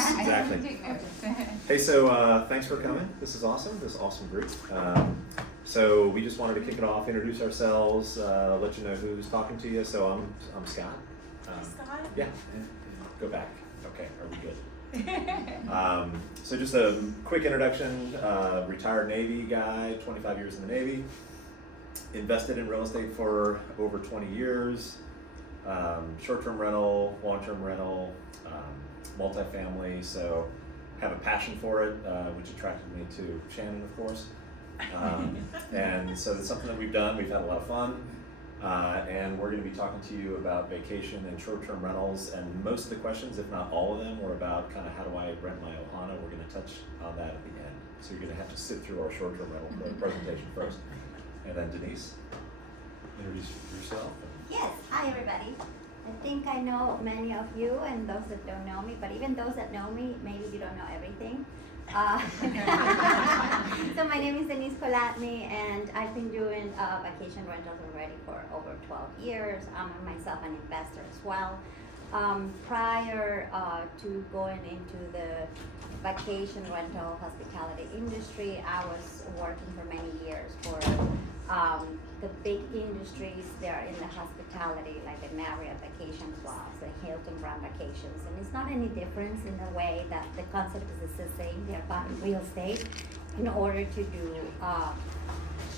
Yes, exactly. Hey, so thanks for coming. This is awesome. This is awesome group. So we just wanted to kick it off, introduce ourselves, let you know who's talking to you. So I'm Scott. Scott? Yeah. Go back. Okay. Are we good? So just a quick introduction. Retired Navy guy, 25 years in the Navy. Invested in real estate for over 20 years. Short-term rental, long-term rental, multifamily. So have a passion for it, which attracted me to Shannon, of course. And so it's something that we've done. We've had a lot of fun. And we're going to be talking to you about vacation and short-term rentals. And most of the questions, if not all of them, were about kind of how do I rent my ohana. We're going to touch on that at the end. So you're going to have to sit through our short-term rental presentation first. And then Denise, introduce yourself. Yes, hi everybody. I think I know many of you and those that don't know me, but even those that know me, maybe you don't know everything. So my name is Denice Kolodny, and I've been doing vacation rentals already for over 12 years. I'm myself an investor as well. Prior to going into the vacation rental hospitality industry, I was working for many years for the big industries that are in the hospitality, like the Marriott Vacation Clubs, the Hilton Brand Vacations, and it's not any difference in the way that the concept is the same. They're buying real estate in order to do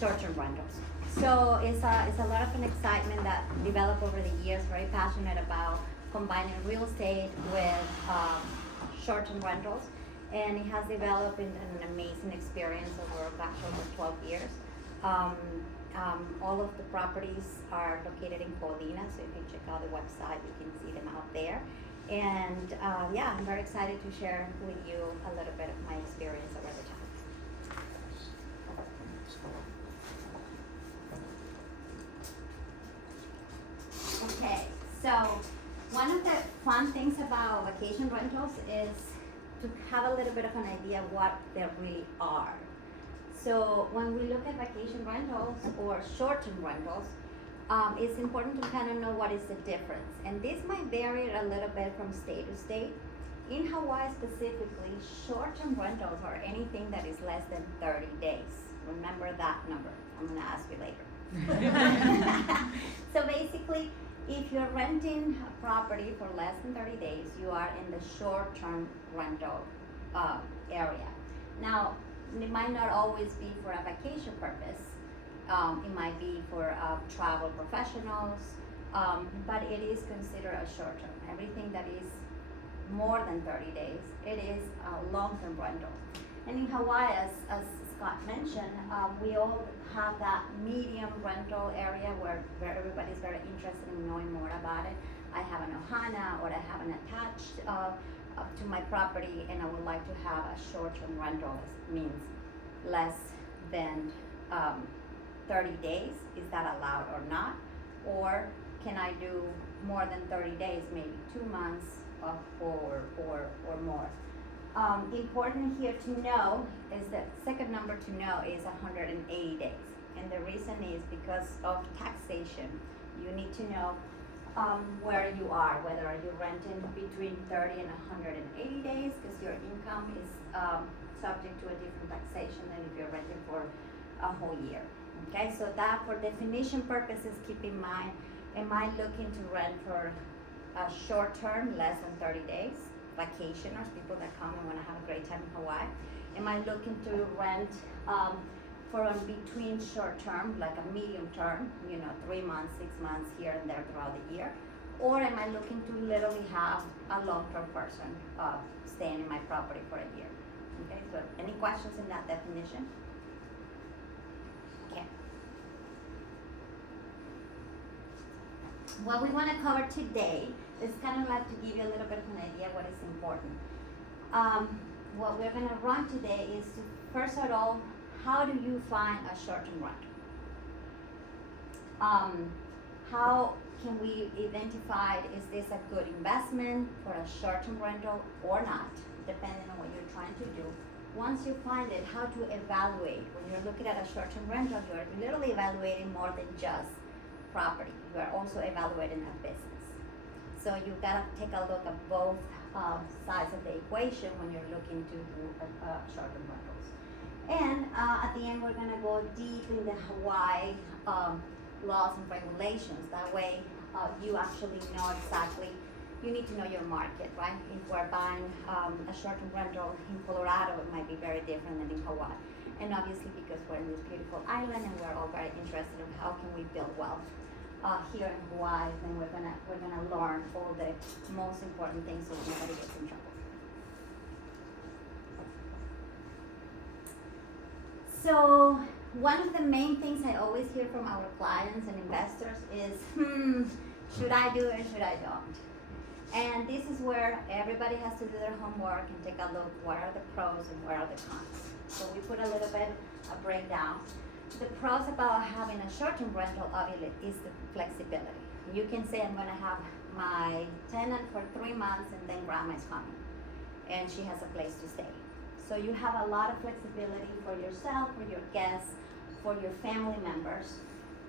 short-term rentals. So it's a lot of an excitement that developed over the years. Very passionate about combining real estate with short-term rentals, and it has developed into an amazing experience over 12 years. All of the properties are located in Kolodny, so you can check out the website, you can see them out there. And yeah, I'm very excited to share with you a little bit of my experience over the time. Okay, so one of the fun things about vacation rentals is to have a little bit of an idea what they really are. So when we look at vacation rentals or short-term rentals, it's important to kind of know what is the difference. And this might vary a little bit from state to state. In Hawaii specifically, short-term rentals are anything that is less than 30 days. Remember that number. I'm gonna ask you later. So basically, if you're renting a property for less than 30 days, you are in the short-term rental area. Now, it might not always be for a vacation purpose. It might be for travel professionals, but it is considered a short term. Everything that is more than 30 days, it is a long-term rental. And in Hawaii, as Scott mentioned, we all have that medium rental area where everybody's very interested in knowing more about it. I have an ohana, or I have an attached to my property, and I would like to have a short-term rental. Means less than 30 days. Is that allowed or not? Or can I do more than 30 days, maybe 2 months or more? Important here to know is that second number to know is 180 days. And the reason is because of taxation. You need to know where you are, whether you're renting between 30 and 180 days, because your income is subject to a different taxation than if you're renting for a whole year. Okay, so that for definition purposes, keep in mind, am I looking to rent for a short term, less than 30 days, vacationers, people that come and want to have a great time in Hawaii? Am I looking to rent for a between short term, like a medium term, 3 months, 6 months here and there throughout the year? Or am I looking to literally have a long-term person staying in my property for a year? Okay, so any questions in that definition? Okay. What we want to cover today is kind of like to give you a little bit of an idea what is important. What we're going to run today is to, first of all, how do you find a short-term rental? How can we identify, is this a good investment for a short-term rental or not, depending on what you're trying to do? Once you find it, how to evaluate. When you're looking at a short-term rental, you're literally evaluating more than just property. You are also evaluating a business. So you've got to take a look at both sides of the equation when you're looking to do short-term rentals. And at the end, we're gonna go deep in the Hawaii laws and regulations. That way, you actually know exactly. You need to know your market, right? If we're buying a short-term rental in Colorado, it might be very different than in Hawaii. And obviously, because we're in this beautiful island and we're all very interested in how can we build wealth here in Hawaii, then we're gonna learn all the most important things so nobody gets in trouble. So one of the main things I always hear from our clients and investors is, should I do it, should I don't? And this is where everybody has to do their homework and take a look, what are the pros and what are the cons. So we put a little bit of breakdown. The pros about having a short-term rental obviously is the flexibility. You can say, I'm gonna have my tenant for 3 months and then grandma is coming and she has a place to stay. So you have a lot of flexibility for yourself, for your guests, for your family members.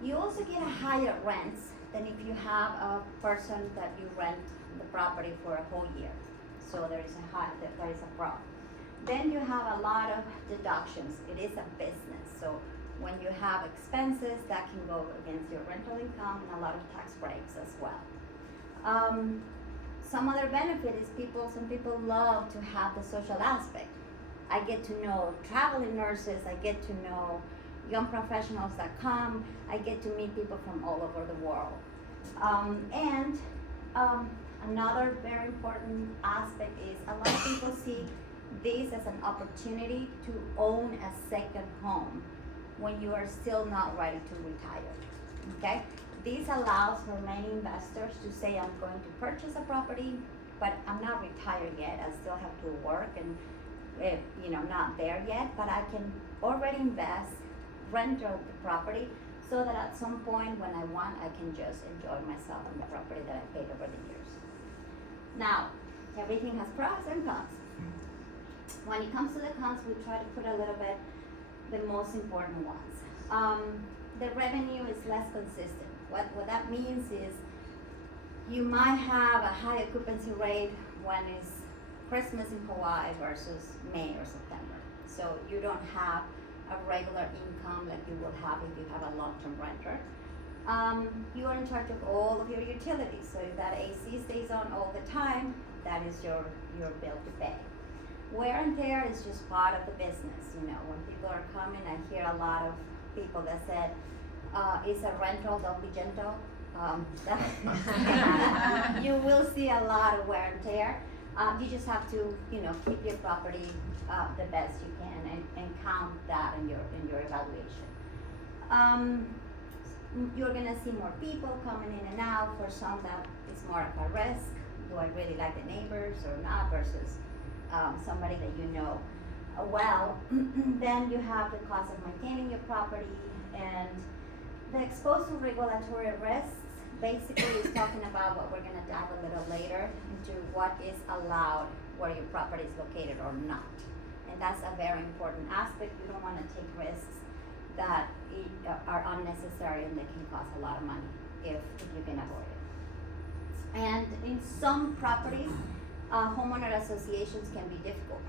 You also get a higher rents than if you have a person that you rent the property for a whole year. So there is a pro. Then you have a lot of deductions. It is a business. So when you have expenses, that can go against your rental income and a lot of tax breaks as well. Some other benefit is some people love to have the social aspect. I get to know traveling nurses, I get to know young professionals that come, I get to meet people from all over the world. Another very important aspect is a lot of people see this as an opportunity to own a second home when you are still not ready to retire, okay? This allows for many investors to say, I'm going to purchase a property, but I'm not retired yet, I still have to work and not there yet, but I can already invest, rent out the property, so that at some point when I want, I can just enjoy myself on the property that I paid over the years. Now, everything has pros and cons. When it comes to the cons, we try to put a little bit the most important ones. The revenue is less consistent. What that means is you might have a high occupancy rate when it's Christmas in Hawaii versus May or September. So you don't have a regular income like you will have if you have a long-term renter. You are in charge of all of your utilities. So if that AC stays on all the time, that is your bill to pay. Wear and tear is just part of the business. When people are coming, I hear a lot of people that said, it's a rental, don't be gentle. You will see a lot of wear and tear. You just have to, keep your property the best you can and count that in your evaluation. You're gonna see more people coming in and out. For some, that is more of a risk. Do I really like the neighbors or not versus somebody that you know well. Then you have the cost of maintaining your property and the exposed to regulatory risks. Basically, is talking about what we're going to dive a little later into what is allowed where your property is located or not. And that's a very important aspect. You don't want to take risks that are unnecessary and they can cost a lot of money if you can avoid it. And in some properties, homeowner associations can be difficult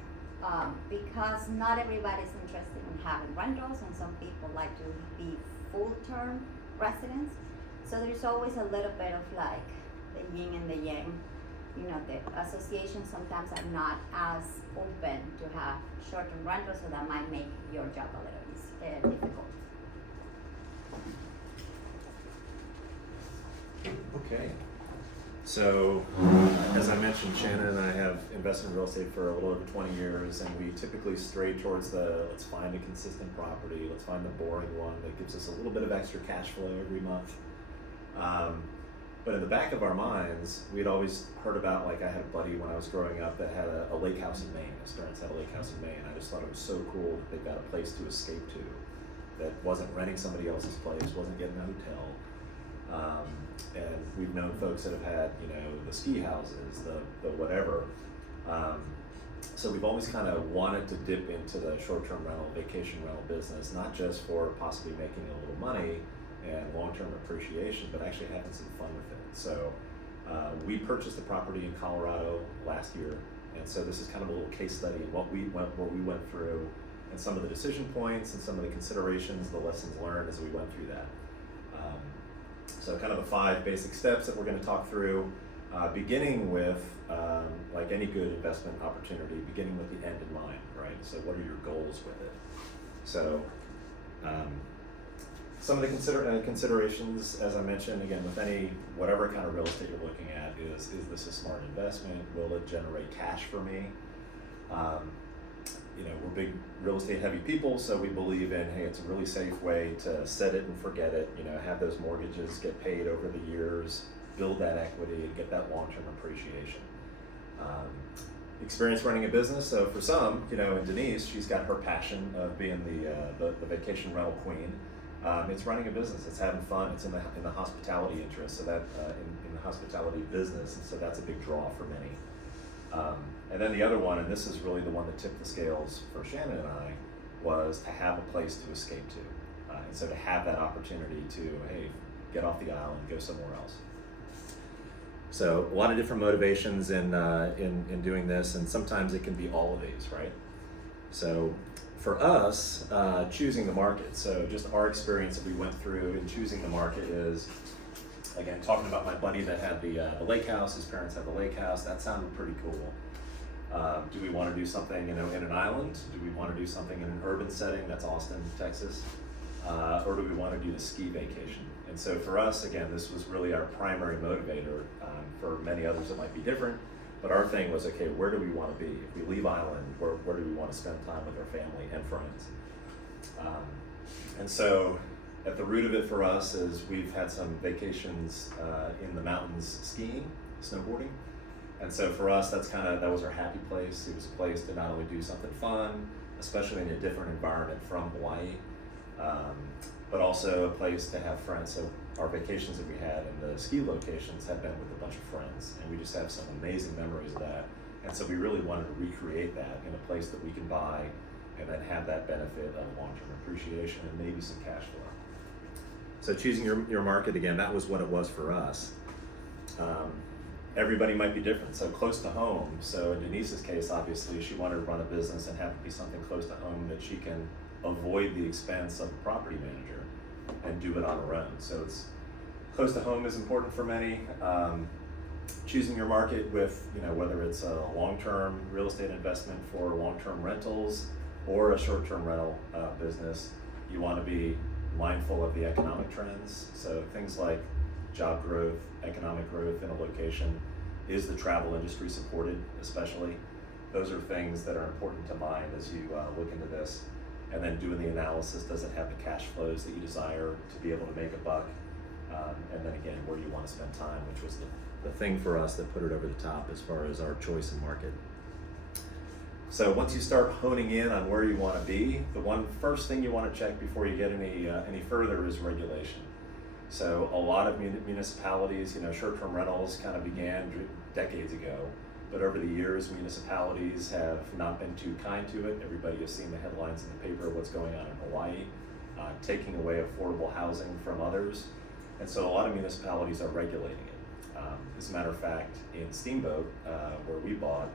because not everybody's interested in having rentals and some people like to be full-term residents. So there's always a little bit of like the yin and the yang. The associations sometimes are not as open to have short-term rentals, so that might make your job a little difficult. Okay. So, as I mentioned, Shannon and I have invested in real estate for a little over 20 years, and we typically stray towards let's find a consistent property, let's find the boring one that gives us a little bit of extra cash flow every month. But in the back of our minds, we'd always heard about, I had a buddy when I was growing up that had a lake house in Maine. His parents had a lake house in Maine. I just thought it was so cool that they've got a place to escape to that wasn't renting somebody else's place, wasn't getting a hotel. And we've known folks that have had, the ski houses, the whatever. So we've always kind of wanted to dip into the short-term rental, vacation rental business, not just for possibly making a little money and long-term appreciation, but actually having some fun with it. So We purchased the property in Colorado last year, and so this is kind of a little case study in what we went through, and some of the decision points and some of the considerations, the lessons learned as we went through that. So kind of the 5 basic steps that we're going to talk through, beginning with, like any good investment opportunity, beginning with the end in mind, right? So what are your goals with it? So some of the considerations, as I mentioned, again, with whatever kind of real estate you're looking at, is this a smart investment? Will it generate cash for me? We're big real estate heavy people, so we believe in, hey, it's a really safe way to set it and forget it, have those mortgages get paid over the years, build that equity, and get that long-term appreciation. Experience running a business, so for some, in Denice, she's got her passion of being the vacation rental queen. It's running a business, it's having fun, it's in the hospitality interest, so that in the hospitality business, and so that's a big draw for many. And then the other one, and this is really the one that tipped the scales for Shannon and I, was to have a place to escape to. And so to have that opportunity to, hey, get off the island, go somewhere else. So a lot of different motivations in doing this, and sometimes it can be all of these, right? So for us, choosing the market, so just our experience that we went through in choosing the market is, again, talking about my buddy that had the lake house, his parents had the lake house, that sounded pretty cool. Do we want to do something, in an island? Do we want to do something in an urban setting? That's Austin, Texas. Or do we want to do the ski vacation? And so for us, again, this was really our primary motivator. For many others, it might be different. But our thing was, okay, where do we want to be? If we leave island, where do we want to spend time with our family and friends? And so at the root of it for us is we've had some vacations in the mountains skiing, snowboarding. And so for us, that was our happy place. It was a place to not only do something fun, especially in a different environment from Hawaii, but also a place to have friends. So our vacations that we had in the ski locations have been with a bunch of friends, and we just have some amazing memories of that. And so we really wanted to recreate that in a place that we can buy and then have that benefit of long-term appreciation and maybe some cash flow. So choosing your market, again, that was what it was for us. Everybody might be different, so close to home. So in Denise's case, obviously, she wanted to run a business and have it be something close to home that she can avoid the expense of a property manager and do it on her own. So it's close to home is important for many. Choosing your market with, whether it's a long-term real estate investment for long-term rentals or a short-term rental business, you want to be mindful of the economic trends. So things like job growth, economic growth in a location. Is the travel industry supported, especially? Those are things that are important to mind as you look into this. And then doing the analysis, does it have the cash flows that you desire to be able to make a buck? And then again, where do you want to spend time, which was the thing for us that put it over the top as far as our choice in market. So once you start honing in on where you want to be, the first thing you want to check before you get any further is regulation. So a lot of municipalities, short-term rentals kind of began decades ago, but over the years, municipalities have not been too kind to it. Everybody has seen the headlines in the paper, what's going on in Hawaii, taking away affordable housing from others. And so a lot of municipalities are regulating it. As a matter of fact, in Steamboat, where we bought,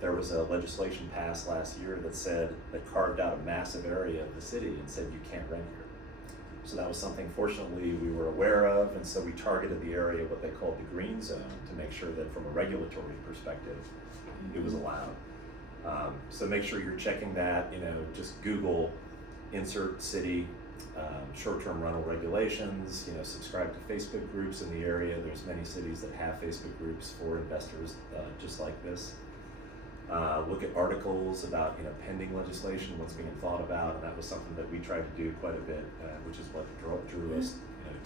there was a legislation passed last year that carved out a massive area of the city and said you can't rent here. So that was something, fortunately, we were aware of, and so we targeted the area, what they called the green zone, to make sure that from a regulatory perspective, it was allowed. So make sure you're checking that, just Google, insert city, short-term rental regulations, subscribe to Facebook groups in the area. There's many cities that have Facebook groups for investors just like this. Look at articles about pending legislation, what's being thought about, and that was something that we tried to do quite a bit, which is what drew us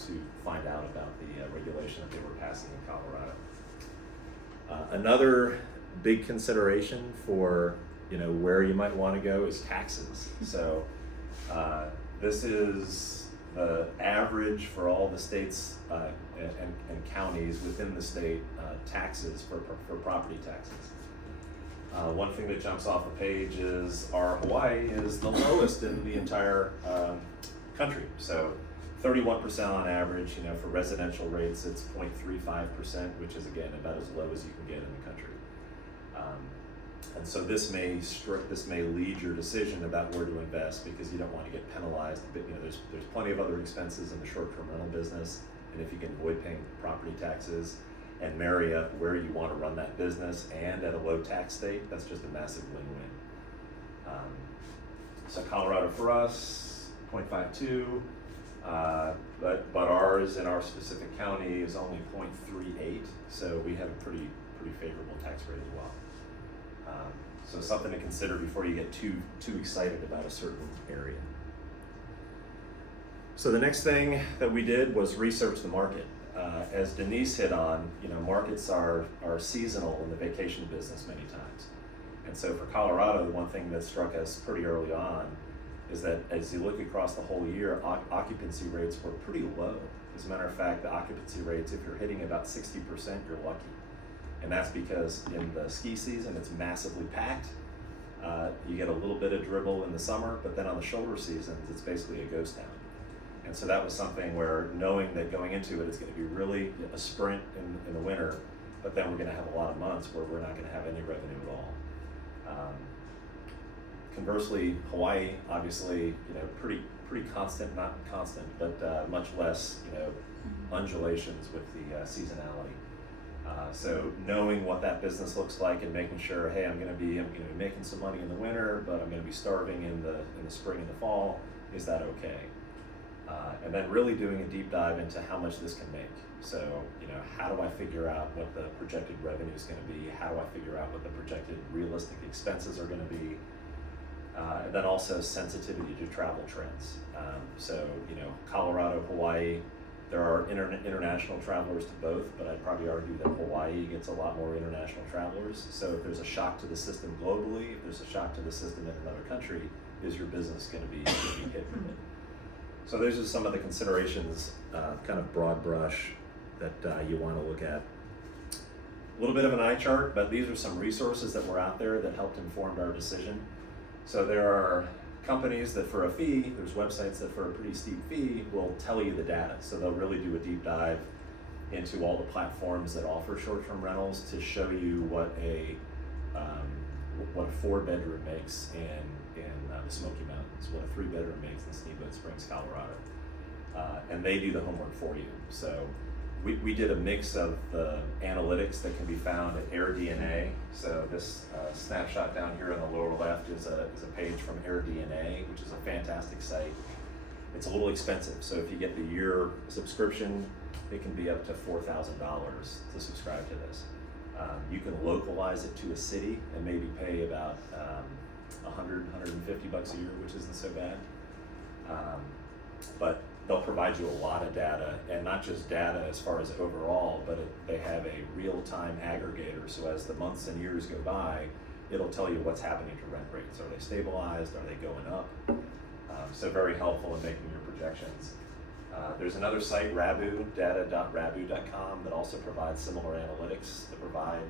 to find out about the regulation that they were passing in Colorado. Another big consideration for where you might want to go is taxes. So this is the average for all the states and counties within the state taxes for property taxes. One thing that jumps off the page is our Hawaii is the lowest in the entire country. So 31% on average. For residential rates, it's 0.35%, which is again about as low as you can get in the country. And so this may lead your decision about where to invest, because you don't want to get penalized. But there's plenty of other expenses in the short-term rental business, and if you can avoid paying property taxes and marry up where you want to run that business and at a low tax state, that's just a massive win-win. So Colorado for us, 0.52, but ours in our specific county is only 0.38, so we have a pretty favorable tax rate as well. So something to consider before you get too excited about a certain area. So the next thing that we did was research the market. As Denice hit on, markets are seasonal in the vacation business many times. And so for Colorado, the one thing that struck us pretty early on is that as you look across the whole year, occupancy rates were pretty low. As a matter of fact, the occupancy rates, if you're hitting about 60%, you're lucky. And that's because in the ski season, it's massively packed. You get a little bit of dribble in the summer, but then on the shoulder seasons, it's basically a ghost town. And so that was something where knowing that going into it, it's going to be really a sprint in the winter, but then we're going to have a lot of months where we're not going to have any revenue at all. Conversely, Hawaii, obviously, pretty constant, not constant, but much less, undulations with the seasonality. So knowing what that business looks like and making sure, hey, I'm going to be making some money in the winter, but I'm going to be starving in the spring and the fall. Is that okay? And then really doing a deep dive into how much this can make. So, how do I figure out what the projected revenue is going to be? How do I figure out what the projected realistic expenses are going to be? And then also sensitivity to travel trends. So, Colorado, Hawaii, there are international travelers to both, but I'd probably argue that Hawaii gets a lot more international travelers. So if there's a shock to the system globally, if there's a shock to the system in another country, is your business going to be hit with it? So those are some of the considerations, kind of broad brush, that you want to look at. A little bit of an eye chart, but these are some resources that were out there that helped inform our decision. So there are companies that for a fee, there's websites that for a pretty steep fee will tell you the data. So they'll really do a deep dive into all the platforms that offer short-term rentals to show you what a 4-bedroom makes in the Smoky Mountains, what a 3-bedroom makes in Steamboat Springs, Colorado. And they do the homework for you. So we did a mix of the analytics that can be found at AirDNA. So this snapshot down here on the lower left is a page from AirDNA, which is a fantastic site. It's a little expensive, so if you get the year subscription, it can be up to $4,000 to subscribe to this. You can localize it to a city and maybe pay about $100, $150 a year, which isn't so bad. But they'll provide you a lot of data, and not just data as far as overall, but they have a real-time aggregator. So as the months and years go by, it'll tell you what's happening to rent rates. Are they stabilized? Are they going up? So very helpful in making your projections. There's another site, Rabu, data.rabu.com, that also provides similar analytics to provide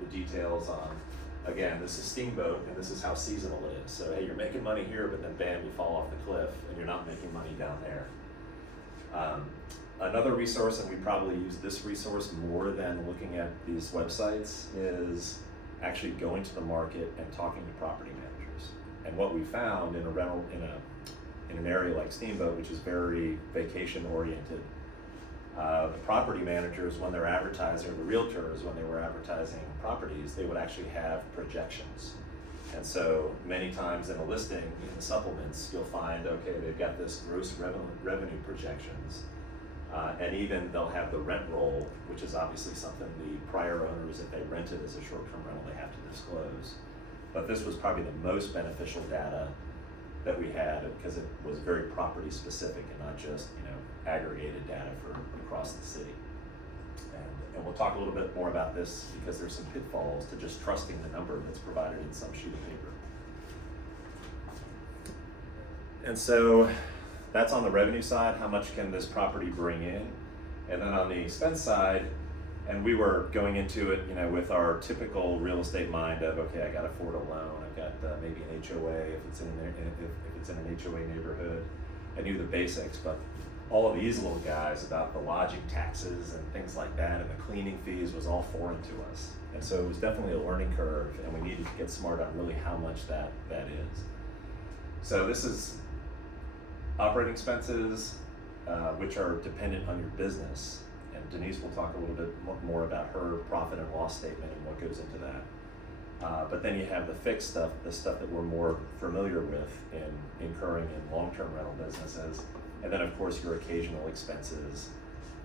the details on, again, this is Steamboat, and this is how seasonal it is. So, hey, you're making money here, but then bam, you fall off the cliff, and you're not making money down there. Another resource, and we probably use this resource more than looking at these websites, is actually going to the market and talking to property managers. And what we found in a rental, in an area like Steamboat, which is very vacation oriented, the property managers, when they're advertising, or the realtors, when they were advertising properties, they would actually have projections. And so many times in a listing, in the supplements, you'll find, okay, they've got this gross revenue projections. And even they'll have the rent roll, which is obviously something the prior owners, if they rented as a short-term rental, they have to disclose. But this was probably the most beneficial data that we had, because it was very property specific and not just, aggregated data for across the city. And we'll talk a little bit more about this, because there's some pitfalls to just trusting the number that's provided in some sheet of paper. And so that's on the revenue side. How much can this property bring in? And then on the expense side, and we were going into it, with our typical real estate mind of, okay, I got to afford a loan. I've got maybe an HOA if it's in an HOA neighborhood. I knew the basics, but all of these little guys about the lodging taxes and things like that, and the cleaning fees was all foreign to us. And so it was definitely a learning curve, and we needed to get smart on really how much that is. So this is operating expenses, which are dependent on your business. And Denice will talk a little bit more about her profit and loss statement and what goes into that. But then you have the fixed stuff, the stuff that we're more familiar with in incurring in long-term rental businesses. And then of course your occasional expenses,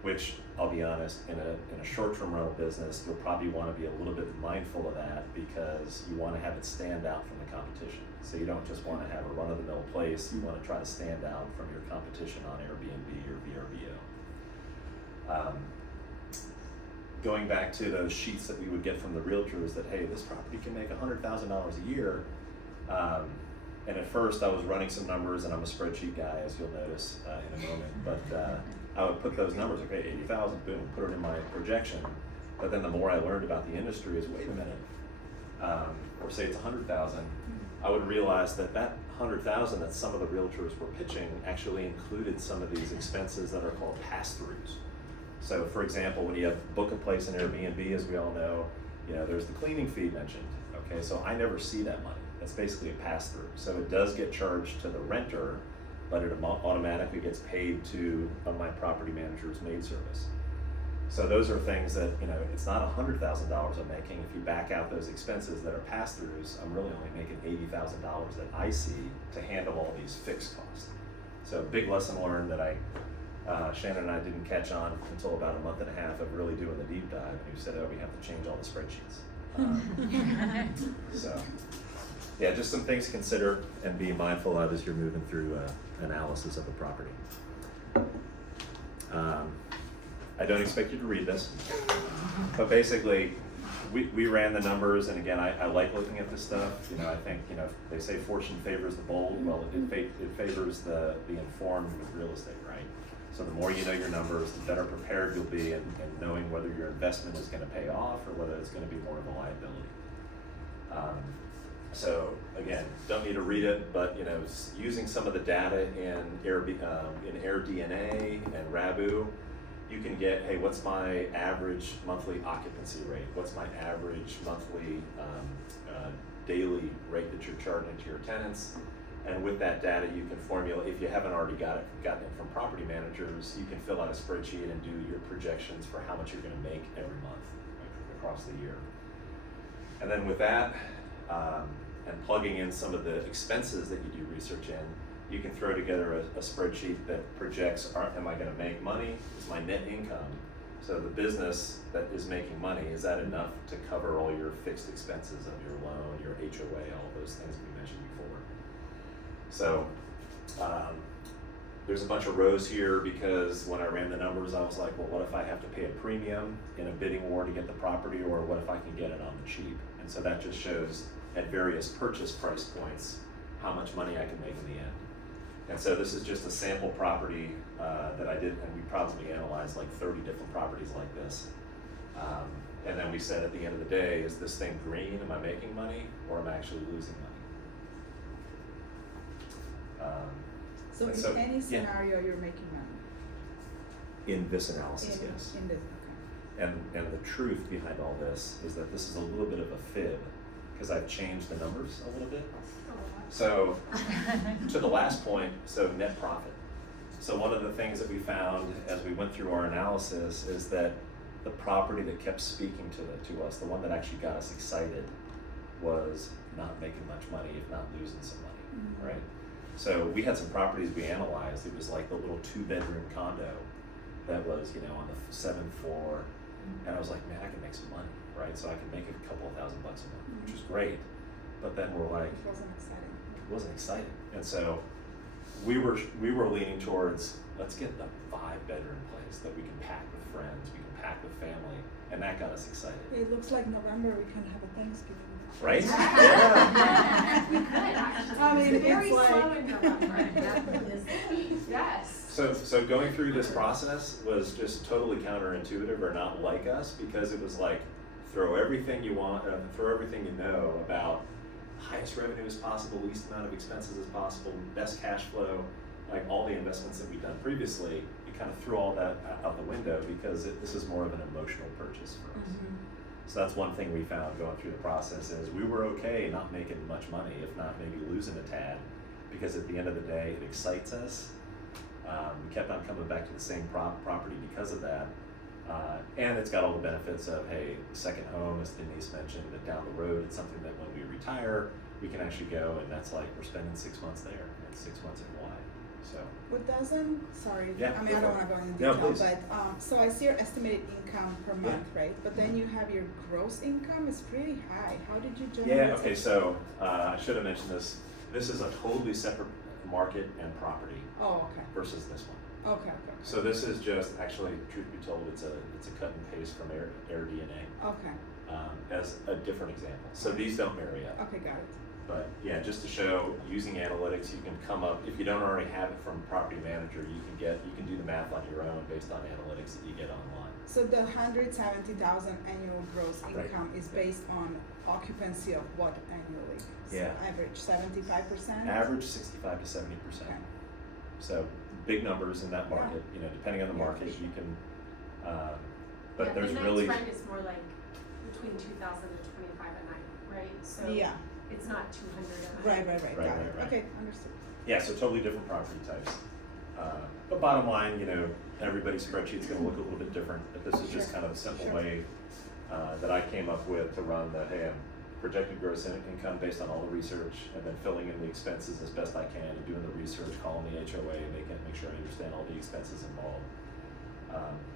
which I'll be honest, in a short-term rental business, you'll probably want to be a little bit mindful of that because you want to have it stand out from the competition. So you don't just want to have a run-of-the-mill place, you want to try to stand out from your competition on Airbnb or VRBO. Going back to those sheets that we would get from the realtors that, hey, this property can make $100,000 a year. And at first I was running some numbers, and I'm a spreadsheet guy, as you'll notice in a moment, but I would put those numbers, okay, 80,000, boom, put it in my projection. But then the more I learned about the industry is, wait a minute, or say it's 100,000, I would realize that 100,000 that some of the realtors were pitching actually included some of these expenses that are called pass-throughs. So for example, when you book a place in Airbnb, as we all know, there's the cleaning fee mentioned. Okay, so I never see that money. That's basically a pass-through. So it does get charged to the renter, but it automatically gets paid to my property manager's maid service. So those are things that, it's not $100,000 I'm making. If you back out those expenses that are pass-throughs, I'm really only making $80,000 that I see to handle all these fixed costs. So a big lesson learned that Shannon and I didn't catch on until about a month and a half of really doing the deep dive, and we said, oh, we have to change all the spreadsheets. So, yeah, just some things to consider and be mindful of as you're moving through analysis of a property. I don't expect you to read this, but basically, we ran the numbers, and again, I like looking at this stuff. I think, they say fortune favors the bold. Well, it favors the informed with real estate, right? So the more you know your numbers, the better prepared you'll be in knowing whether your investment is going to pay off or whether it's going to be more of a liability. So again, don't need to read it, but using some of the data in AirDNA and Rabu, you can get, hey, what's my average monthly occupancy rate? What's my average monthly daily rate that you're charging to your tenants? And with that data, you can formulate, if you haven't already gotten it from property managers, you can fill out a spreadsheet and do your projections for how much you're going to make every month across the year. And then with that, and plugging in some of the expenses that you do research in, you can throw together a spreadsheet that projects, am I going to make money? Is my net income? So the business that is making money, is that enough to cover all your fixed expenses of your loan, your HOA, all those things we mentioned before? So there's a bunch of rows here because when I ran the numbers, I was like, well, what if I have to pay a premium in a bidding war to get the property, or what if I can get it on the cheap? And so that just shows at various purchase price points how much money I can make in the end. And so this is just a sample property that I did, and we probably analyzed like 30 different properties like this. And then we said at the end of the day, is this thing green? Am I making money, or am I actually losing money? So in any scenario, you're making money? In this analysis, yes. In this, okay. And the truth behind all this is that this is a little bit of a fib, because I've changed the numbers a little bit. So to the last point, so net profit. So one of the things that we found as we went through our analysis is that the property that kept speaking to us, the one that actually got us excited, was not making much money, if not losing some money, right? So we had some properties we analyzed. It was like the little 2-bedroom condo that was, on the 7th floor. And I was like, man, I can make some money, right? So I can make a couple of $1,000 a month, which was great. But then we're like, It wasn't exciting. It wasn't exciting. And so we were leaning towards, let's get the 5-bedroom place that we can pack with friends, we can pack with family, and that got us excited. It looks like November we can have a Thanksgiving. Right? Yeah. We could actually. I mean, It's very it's like- slow in November. Yes. So going through this process was just totally counterintuitive, or not like us, because it was like, throw everything you want, throw everything you know about highest revenue as possible, least amount of expenses as possible, best cash flow, like all the investments that we've done previously, we kind of threw all that out the window because this is more of an emotional purchase for us. Mhm. So that's one thing we found going through the process is we were okay not making much money, if not maybe losing a tad, because at the end of the day, it excites us. We kept on coming back to the same property because of that. And it's got all the benefits of, hey, the second home, as Denice mentioned, that down the road, it's something that when we retire, we can actually go, and that's like, we're spending 6 months there, and 6 months in Hawaii, so. But doesn't, sorry, Yeah, I mean, go I don't for wanna it. go into No, detail, please. but, so I see your estimated income per Yeah. month, right? But then you have your gross income is pretty high. How did you generate? Yeah, okay, so, I should have mentioned this. This is a totally separate market and property Oh, okay, versus this one. okay. So this is just, actually, truth be told, it's a cut and paste from Air DNA, Okay, as a different example. So these don't marry up. okay, got it. But yeah, just to show, using analytics, you can come up, if you don't already have it from property manager, you can do the math on your own based on analytics that you get online. So the 170,000 annual gross Right. income is based on occupancy of what annually? So Yeah. average 75%? Average 65 to 70%. Okay. So big numbers in that market, you know, depending on the Yeah, market, for you sure. can, but Yeah, there's the really. night's rent is more like between 2,000 to 25 a night, right? So Yeah, it's not 200 a night. right, Right, got it. right. Okay, understood. Yeah, so totally different property types. But bottom line, you know, everybody's spreadsheet's gonna look a little bit different, but this is just Sure, kind of a simple sure. way that I came up with to run the, hey, I'm projected gross income based on all the research, and then filling in the expenses as best I can, and doing the research, calling the HOA, make sure I understand all the expenses involved.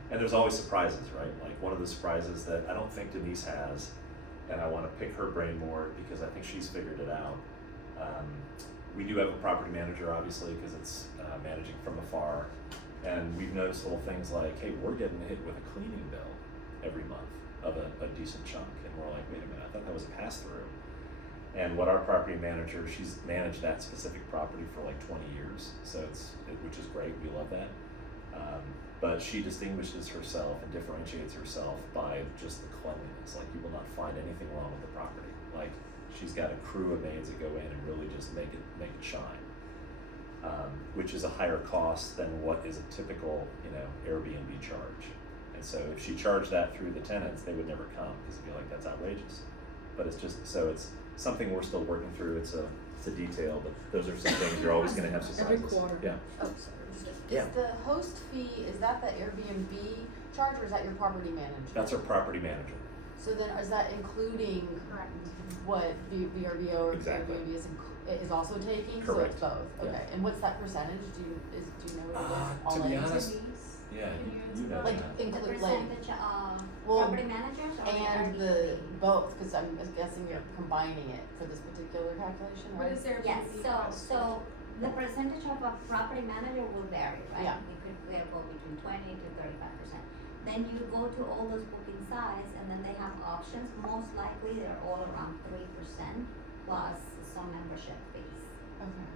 And there's always surprises, right? Like one of the surprises that I don't think Denice has, and I wanna pick her brain more because I think she's figured it out. We do have a property manager, obviously, because it's managing from afar, and we've noticed little things like, hey, we're getting hit with a cleaning bill every month of a decent chunk, and we're like, wait a minute, I thought that was a pass-through. And what our property manager, she's managed that specific property for like 20 years, so which is great, we love that. But she distinguishes herself and differentiates herself by just the cleanliness. Like, you will not find anything wrong with the property. Like, she's got a crew of maids that go in and really just make it shine, which is a higher cost than what is a typical, you know, Airbnb charge. And so if she charged that through the tenants, they would never come because they'd be like, that's outrageous. But it's just, so it's something we're still working through. It's a detail, but those are some things you're always gonna have surprises. Every quarter. Yeah. Oh, sorry. Yeah. Is the host fee, is that the Airbnb charge or is that your property manager? That's our property manager. So then is that including Correct. what VRBO or Exactly. Airbnb is also taking? So Correct. it's both, Yeah. okay. And what's that percentage? Do you know what it is? All To be in? honest, yeah, you know Like that. The include like, percentage of well, property managers or and Airbnb? both, cause I'm guessing you're combining it for this particular calculation, right? What is their Yes, Airbnb so, cost? so the percentage of a property manager will vary, right? Yeah. They go between 20 to 35%. Then you go to all those booking sites and then they have options. Most likely they're all around 3% plus some membership fees. Okay.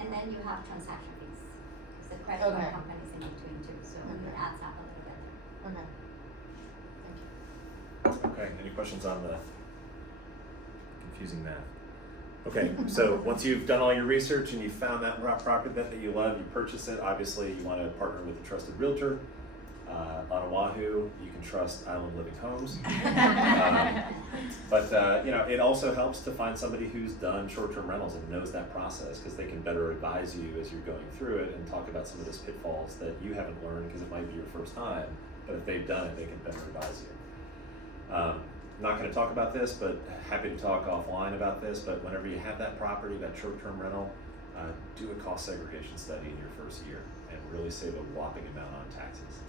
And then you have transaction fees. Because the credit card Okay. companies in between too, so it Okay. adds up a little bit. Okay. Thank you. Okay, any questions on the confusing math? Okay, so once you've done all your research and you've found that property that you love, you purchase it, obviously you want to partner with a trusted realtor. On Oahu, you can trust Island Living Homes. But you know, it also helps to find somebody who's done short-term rentals and knows that process, because they can better advise you as you're going through it and talk about some of those pitfalls that you haven't learned because it might be your first time, but if they've done it, they can better advise you. Not going to talk about this, but happy to talk offline about this, but whenever you have that property, that short-term rental, do a cost segregation study in your first year and really save a whopping amount on taxes.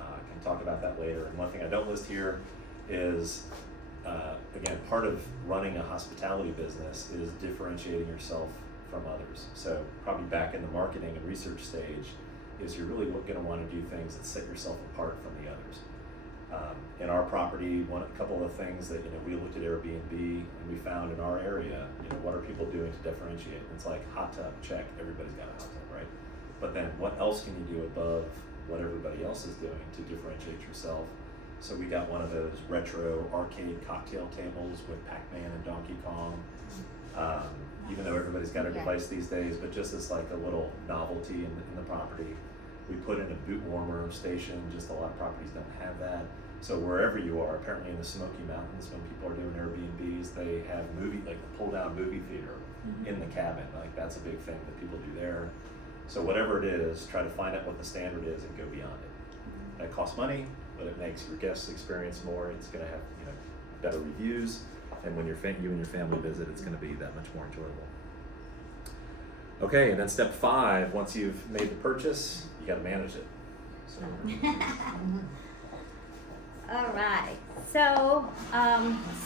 I can talk about that later. And one thing I don't list here is, again, part of running a hospitality business is differentiating yourself from others. So probably back in the marketing and research stage is you're really going to want to do things that set yourself apart from the others. In our property, a couple of things that, you know, we looked at Airbnb and we found in our area, you know, what are people doing to differentiate? It's like hot tub, check, everybody's got a hot tub, right? But then what else can you do above what everybody else is doing to differentiate yourself? So we got one of those retro arcade cocktail tables with Pac-Man and Donkey Kong. Even though everybody everybody's got a Yeah. device these days, but just as like a little novelty in the property. We put in a boot warmer station, just a lot of properties don't have that. So wherever you are, apparently in the Smoky Mountains, when people are doing Airbnbs, they have like the pull down movie theater in the cabin. Like that's a big thing that people do there. So whatever it is, try to find out what the standard is and go beyond it. That costs money, but it makes your guests experience more. It's gonna have, better reviews. And when you and your family visit, it's gonna be that much more enjoyable. Okay, and then step 5, once you've made the purchase, you gotta manage it. So, All right. So,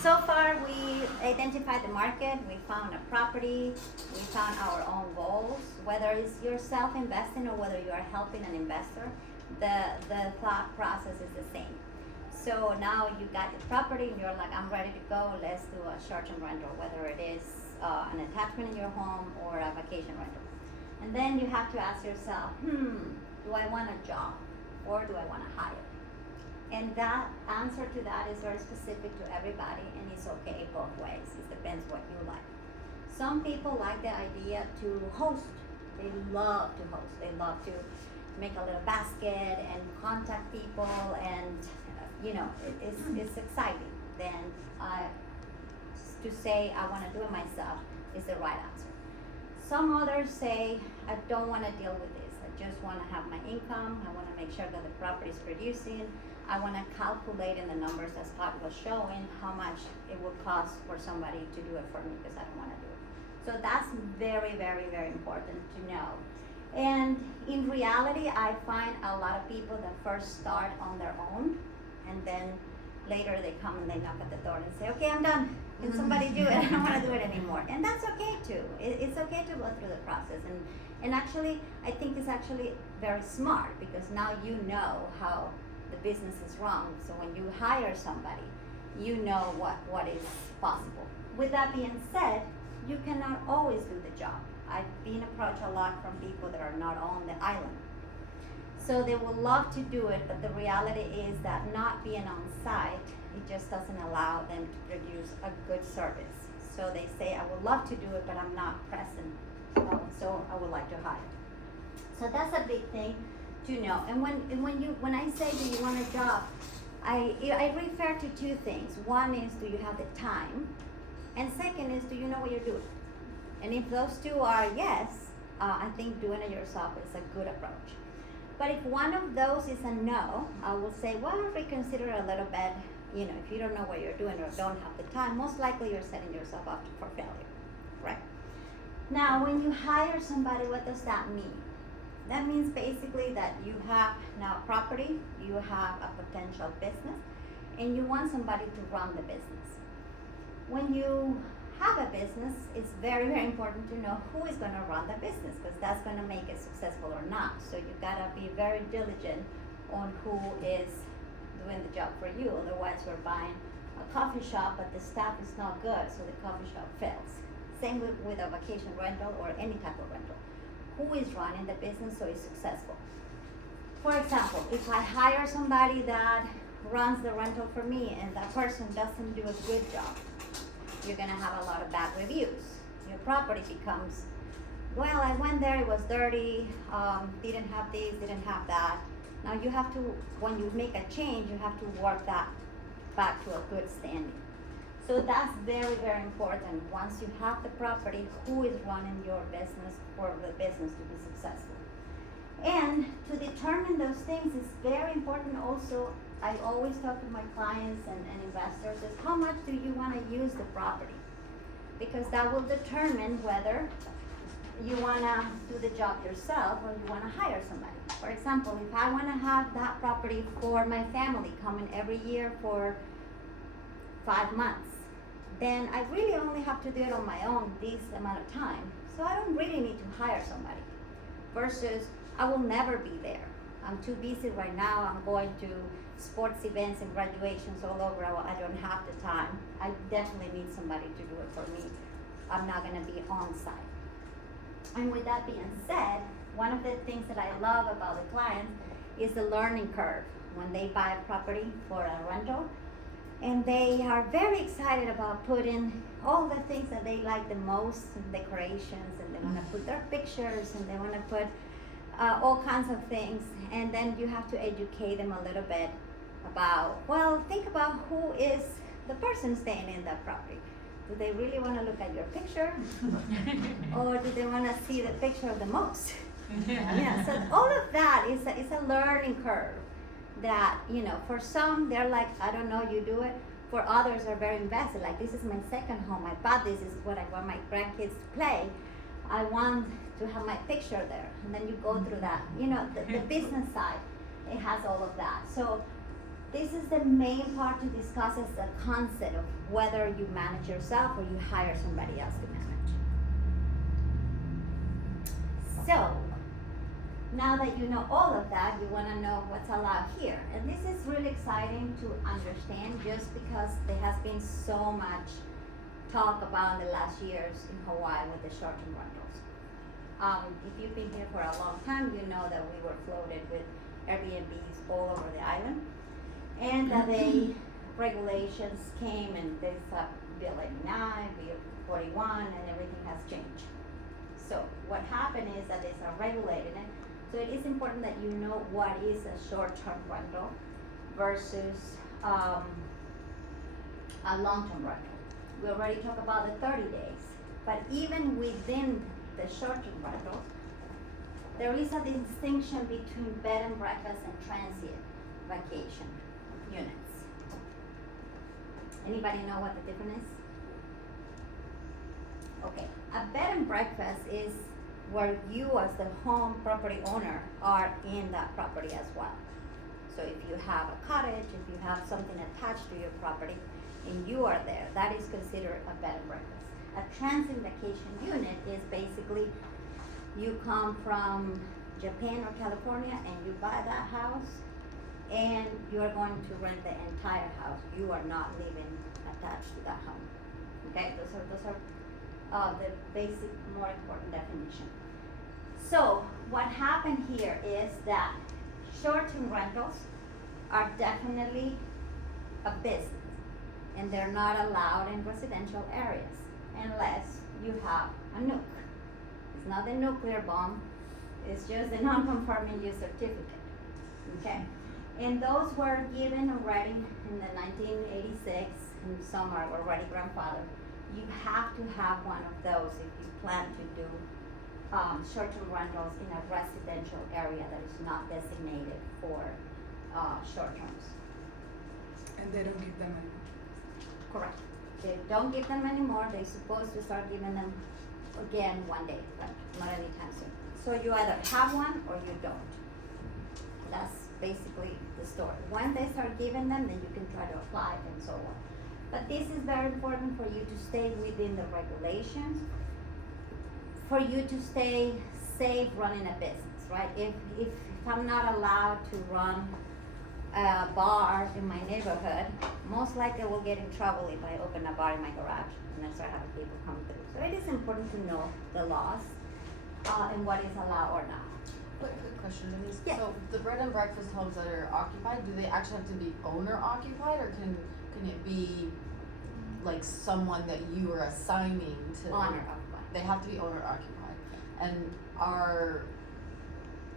so far we identified the market, we found a property, we found our own goals. Whether it's yourself investing or whether you are helping an investor, the thought process is the same. So now you got your property and you're like, I'm ready to go, let's do a short-term rental, whether it is an attachment in your home or a vacation rental. And then you have to ask yourself, do I want a job or do I want to hire? And that answer to that is very specific to everybody and it's okay both ways. It depends what you like. Some people like the idea to host. They love to host. They love to make a little basket and contact people and it's exciting. Then to say I want to do it myself is the right answer. Some others say I don't want to deal with this. I just want to have my income. I want to make sure that the property is producing. I want to calculate in the numbers as Todd was showing how much it would cost for somebody to do it for me because I don't want to do it. So that's very, very, very important to know. And in reality, I find a lot of people that first start on their own and then later they come and they knock at the door and say, okay, I'm done. Can somebody do it? I don't want to do it anymore. And that's okay too. It's okay to go through the process. And actually, I think it's actually very smart because now you know how the business is run. So when you hire somebody, you know what is possible. With that being said, you cannot always do the job. I've been approached a lot from people that are not on the island. So they would love to do it, but the reality is that not being on site, it just doesn't allow them to produce a good service. So they say, I would love to do it, but I'm not present. So I would like to hire. So that's a big thing to know. And when I say, do you want a job, I refer to 2 things. One is, do you have the time? And second is, do you know what you're doing? And if those 2 are yes, I think doing it yourself is a good approach. But if one of those is a no, I will say, well, reconsider a little bit. If you don't know what you're doing or don't have the time, most likely you're setting yourself up for failure, right? Now, when you hire somebody, what does that mean? That means basically that you have now property, you have a potential business, and you want somebody to run the business. When you have a business, it's very, very important to know who is going to run the business because that's going to make it successful or not. So you got to be very diligent on who is doing the job for you. Otherwise, we're buying a coffee shop, but the staff is not good, so the coffee shop fails. Same with a vacation rental or any type of rental. Who is running the business so it's successful? For example, if I hire somebody that runs the rental for me and that person doesn't do a good job, you're gonna have a lot of bad reviews. Your property becomes, well, I went there, it was dirty, didn't have this, didn't have that. Now you have to, when you make a change, you have to work that back to a good standing. So that's very, very important. Once you have the property, who is running your business for the business to be successful? And to determine those things is very important also. I always talk to my clients and investors is how much do you want to use the property? Because that will determine whether you want to do the job yourself or you want to hire somebody. For example, if I want to have that property for my family coming every year for 5 months, then I really only have to do it on my own this amount of time. So I don't really need to hire somebody. Versus, I will never be there. I'm too busy right now. I'm going to sports events and graduations all over. I don't have the time. I definitely need somebody to do it for me. I'm not going to be on site. And with that being said, one of the things that I love about the clients is the learning curve. When they buy a property for a rental, And they are very excited about putting all the things that they like the most, decorations, and they want to put their pictures, and they want to put all kinds of things. And then you have to educate them a little bit about, well, think about who is the person staying in that property. Do they really want to look at your picture? Or do they want to see the picture of the most? Yeah, so all of that is a learning curve that, you know, for some, they're like, I don't know, you do it. For others, are very invested, like, this is my second home. I bought this is what I want my grandkids to play. I want to have my picture there. And then you go through that. You know, the business side, it has all of that. So this is the main part to discuss, is the concept of whether you manage yourself or you hire somebody else to manage. So, now that you know all of that, you want to know what's allowed here. And this is really exciting to understand, just because there has been so much talk about in the last years in Hawaii with the short-term rentals. If you've been here for a long time, you know that we were floated with Airbnbs all over the island. And that the regulations came, and there's a Bill 89, Bill 41, and everything has changed. So what happened is that they are regulating it. So it is important that you know what is a short-term rental versus a long-term rental. We already talked about the 30 days, but even within the short-term rentals, there is a distinction between bed and breakfast and transient vacation units. Anybody know what the difference is? Okay, a bed and breakfast is where you as the home property owner are in that property as well. So if you have a cottage, if you have something attached to your property and you are there, that is considered a bed and breakfast. A transient vacation unit is basically, you come from Japan or California and you buy that house and you are going to rent the entire house. You are not living attached to that home. Okay, those are the basic, more important definition. So what happened here is that short-term rentals are definitely a business, and they're not allowed in residential areas unless you have a nuke. It's not the nuclear bomb, it's just the non-conforming use certificate. Okay, and those were given already in the 1986, and some are already grandfathered. You have to have one of those if you plan to do short-term rentals in a residential area that is not designated for short-terms. And they don't give them any. Correct. They don't give them anymore. They're supposed to start giving them again one day, but not anytime soon. So you either have one or you don't. That's basically the story. When they start giving them, then you can try to apply and so on. But this is very important for you to stay within the regulations, for you to stay safe running a business, right? If I'm not allowed to run a bar in my neighborhood, most likely I will get in trouble if I open a bar in my garage and I start having people come through. So it is important to know the laws and what is allowed or not. Quick question, Denise. Yeah. So the bread and breakfast homes that are occupied, do they actually have to be owner occupied, or can it be like someone that you are assigning to? Honor occupied. They have to be owner occupied. And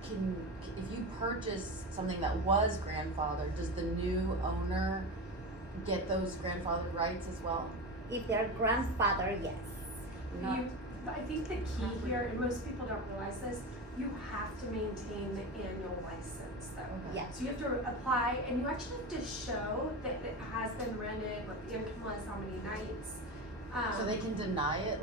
if you purchase something that was grandfathered, does the new owner get those grandfathered rights as well? If they're grandfather, yes. Not, I think the key here, and most people don't realize this, you have to maintain the annual license though. Okay. yes. So you have to apply, and you actually have to show that it has been rented, what the income was, how many nights. So they can deny it,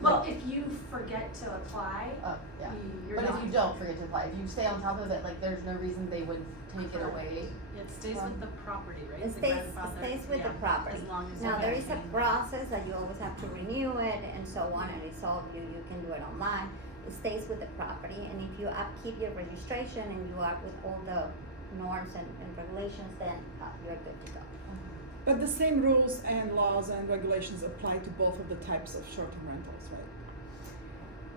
Well, if you forget to apply, oh, yeah. you're But not. if you don't forget to apply, if you stay on top of it, there's no reason they would take it away. It stays with the property, right? It The stays grandfather- with the yeah, property. As long as. Now, you there is a maintain- process that you always have to renew it and so on, and it's all you can do it online. It stays with the property, and if you upkeep your registration and you are with all the norms and regulations, then you're good to go. But the same rules and laws and regulations apply to both of the types of short-term rentals, right?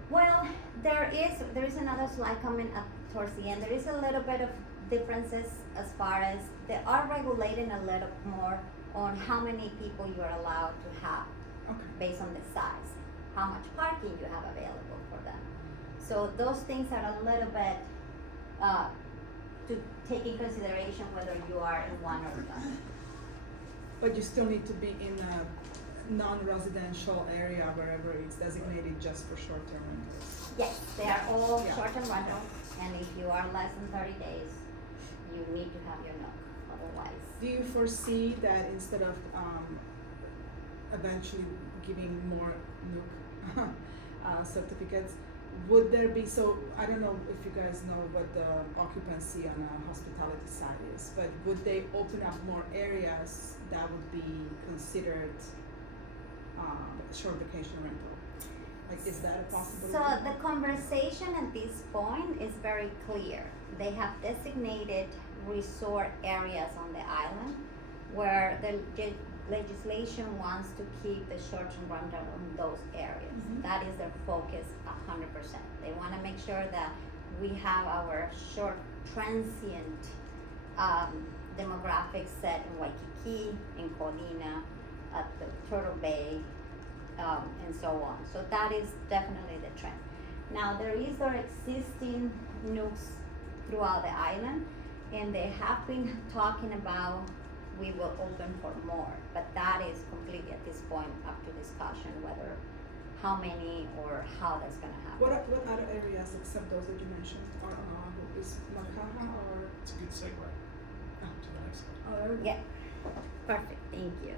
Well, there is another slide coming up towards the end. There is a little bit of differences as far as they are regulating a little more on how many people you are allowed to have Okay. based on the size, how much parking you have available for them. So those things are a little bit to take in consideration whether you are in one or the other. But you still need to be in a non-residential area wherever it's designated just for short-term rentals. Yes, they are all Yeah. short-term rentals, and if you are less than 30 days, you need to have your nook, otherwise. Do you foresee that instead of eventually giving more NUC certificates, would there be, so I don't know if you guys know what the occupancy on a hospitality side is, but would they open up more areas that would be considered short vacation rental? Like, is that a possibility? So the conversation at this point is very clear. They have designated resort areas on the island where the legislation wants to keep the short-term rental in those areas. Mhm. That is their focus 100%. They want to make sure that we have our short transient demographics set in Waikiki, in Kolodny, at the Turtle Bay, and so on. So that is definitely the trend. Now there is our existing NUCs throughout the island, and they have been talking about we will open for more, but that is completely at this point up to discussion whether how many or how that's gonna happen. What other areas except those that you mentioned are on Oahu? Is Makaha or? It's a good segue to the next one. There we go. Yeah, perfect, thank you.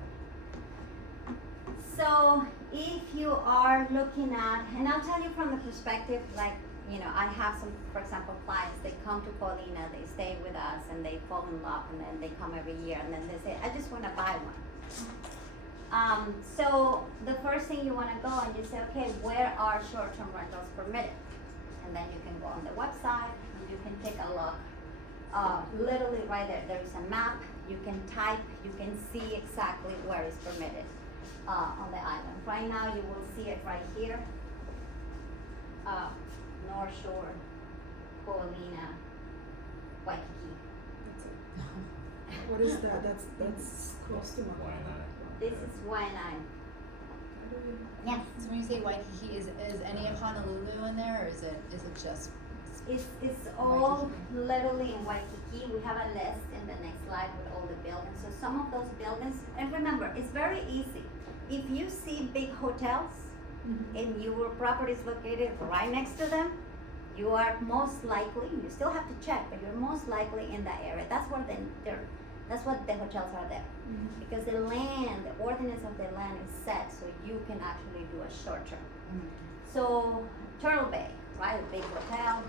So if you are looking at, and I'll tell you from the perspective, like, you know, I have some, for example, clients, they come to Kolodny, they stay with us and they fall in love, and then they come every year and then they say, I just wanna buy one. So the first thing you wanna go and you say, okay, where are short-term rentals permitted? And then you can go on the website and you can take a look. Literally right there is a map, you can type, you can see exactly where it's permitted on the island. Right now you will see it right here. North Shore, Kolodny, Waikiki. That's it. What is that? That's close to Why Makaha. not? This is Waianae. Yes. So when you say Waikiki, is any of Honolulu in there, or is it just? It's all literally in Waikiki. We have a list in the next slide with all the buildings. So some of those buildings, and remember, it's very easy. If you see big hotels and your property is located right next to them, you are most likely, you still have to check, but you're most likely in that area. That's what the hotels are there. Because the land, the ordinance of the land is set so you can actually do a short term. So Turtle Bay, right, a big hotel,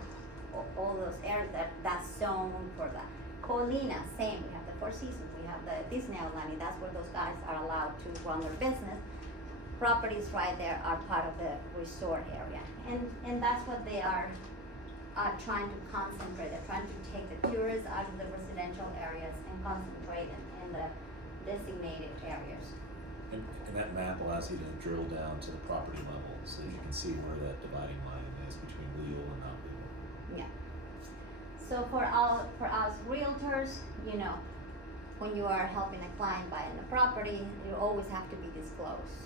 all those areas that's zoned for that. Kolodny, same, we have the Four Seasons, we have the this.We, that's where those guys are allowed to run their business. Properties right there are part of the resort area. And that's what they are trying to concentrate. They're trying to take the tourists out of the residential areas and concentrate in the designated areas. And that map allows you to drill down to the property level so that you can see where that dividing line is between legal and not legal. Yeah. So for us realtors, you know, when you are helping a client buy a property, you always have to be disclosed.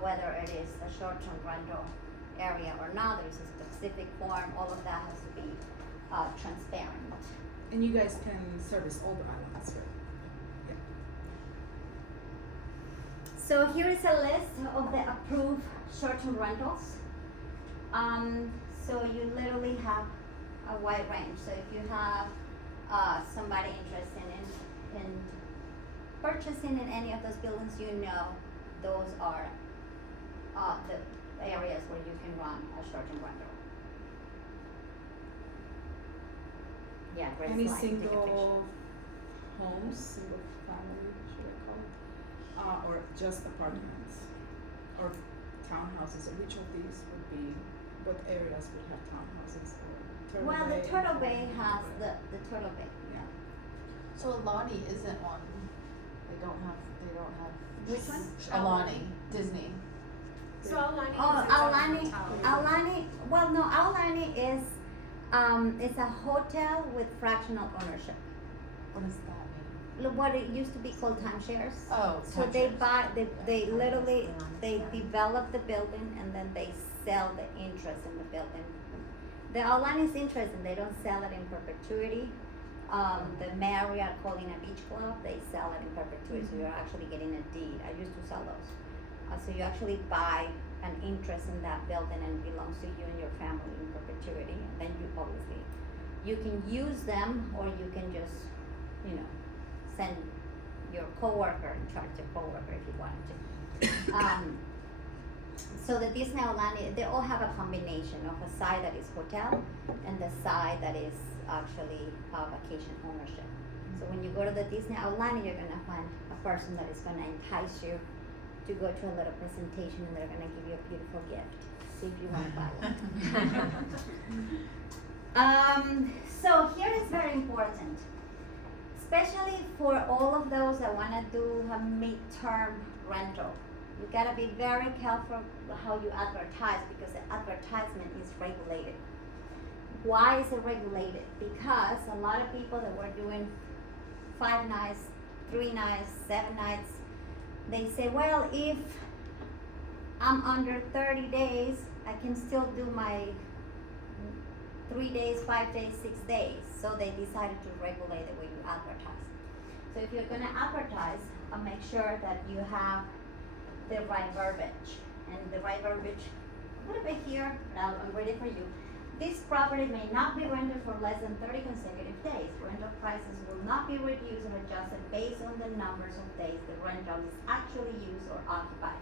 Whether it is a short-term rental area or not, there's a specific form, all of that has to be transparent. And you guys can service all the islands, right? So here is a list of the approved short-term rentals. So you literally have a wide range. So if you have somebody interested in purchasing in any of those buildings, you know those are the areas where you can run a short-term rental. Yeah, great Any slide. Take a picture. single homes, single family, should I call it? Or just apartments? Or townhouses? Or which of these would be, what areas would have townhouses or Turtle Well, Bay? the Turtle Bay has the Turtle Bay. Yeah. So Alani isn't one. They don't have. Which one? Alani, Disney. So Aulani is Oh, its own Aulani, hotel. Aulani, well, no, Aulani is a hotel with fractional ownership. What does that mean? what it used to be called timeshares. Oh, So they buy, they literally, they develop the building and then they sell the interest in the building. The outline is interest and they don't sell it in perpetuity. The Marriott Kolodny Beach Club, they sell it in perpetuity, so you're actually getting a deed. I used to sell those. So you actually buy an interest in that building and it belongs to you and your family in perpetuity. And then you obviously, you can use them or you can just, you know, send your coworker and charge your coworker if you wanted to. So the Disney Aulani, they all have a combination of a side that is hotel and the side that is actually vacation ownership. So when you go to the Disney Aulani, you're gonna find a person that is gonna entice you to go to a little presentation and they're gonna give you a beautiful gift. See if you wanna buy one. So here is very important, especially for all of those that wanna do a midterm rental. You gotta be very careful how you advertise because the advertisement is regulated. Why is it regulated? Because a lot of people that were doing 5 nights, 3 nights, 7 nights, they say, well, if I'm under 30 days, I can still do my 3 days, 5 days, 6 days. So they decided to regulate the way you advertise. So if you're gonna advertise, make sure that you have the right verbiage. And the right verbiage, a little bit here, but I'm ready for you. This property may not be rented for less than 30 consecutive days. Rental prices will not be reduced or adjusted based on the numbers of days the rental is actually used or occupied.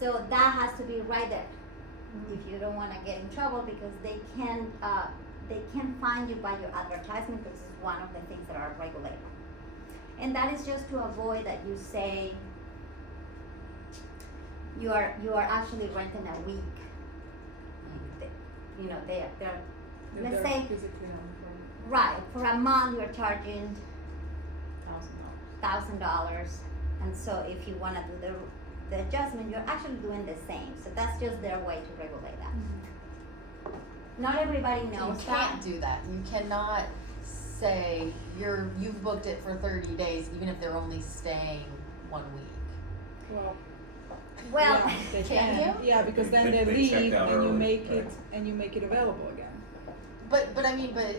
So that has to be right there. If you don't want to get in trouble because they can find you by your advertisement because it's one of the things that are regulated. And that is just to avoid that you say you are actually renting a week. You know, they're let's say physically on for right for a month you're charging $1,000. $1,000, and so if you want to do the adjustment, you're actually doing the same. So that's just their way to regulate that. Not everybody knows You that. can't do that. You cannot say you've booked it for 30 days, even if they're only staying 1 week. Well, yeah, they can can. Yeah, because then they They check leave out and you early, make right. it and you make it available again. But I mean, okay.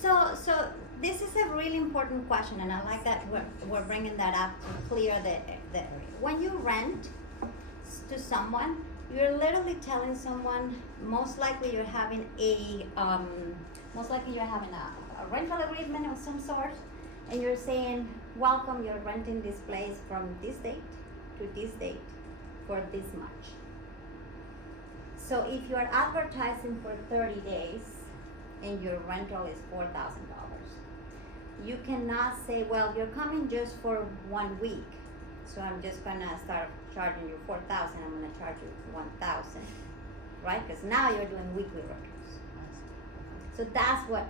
So this is a really important question, and I like that we're bringing that up to clear the when you rent to someone, you're literally telling someone most likely you're having a rental agreement of some sort, and you're saying, welcome, you're renting this place from this date to this date for this much. So if you're advertising for 30 days and your rental is $4,000, you cannot say, well, you're coming just for 1 week, so I'm just gonna start charging you $4,000, I'm gonna charge you $1,000, right? Because now you're doing weekly rentals. So that's what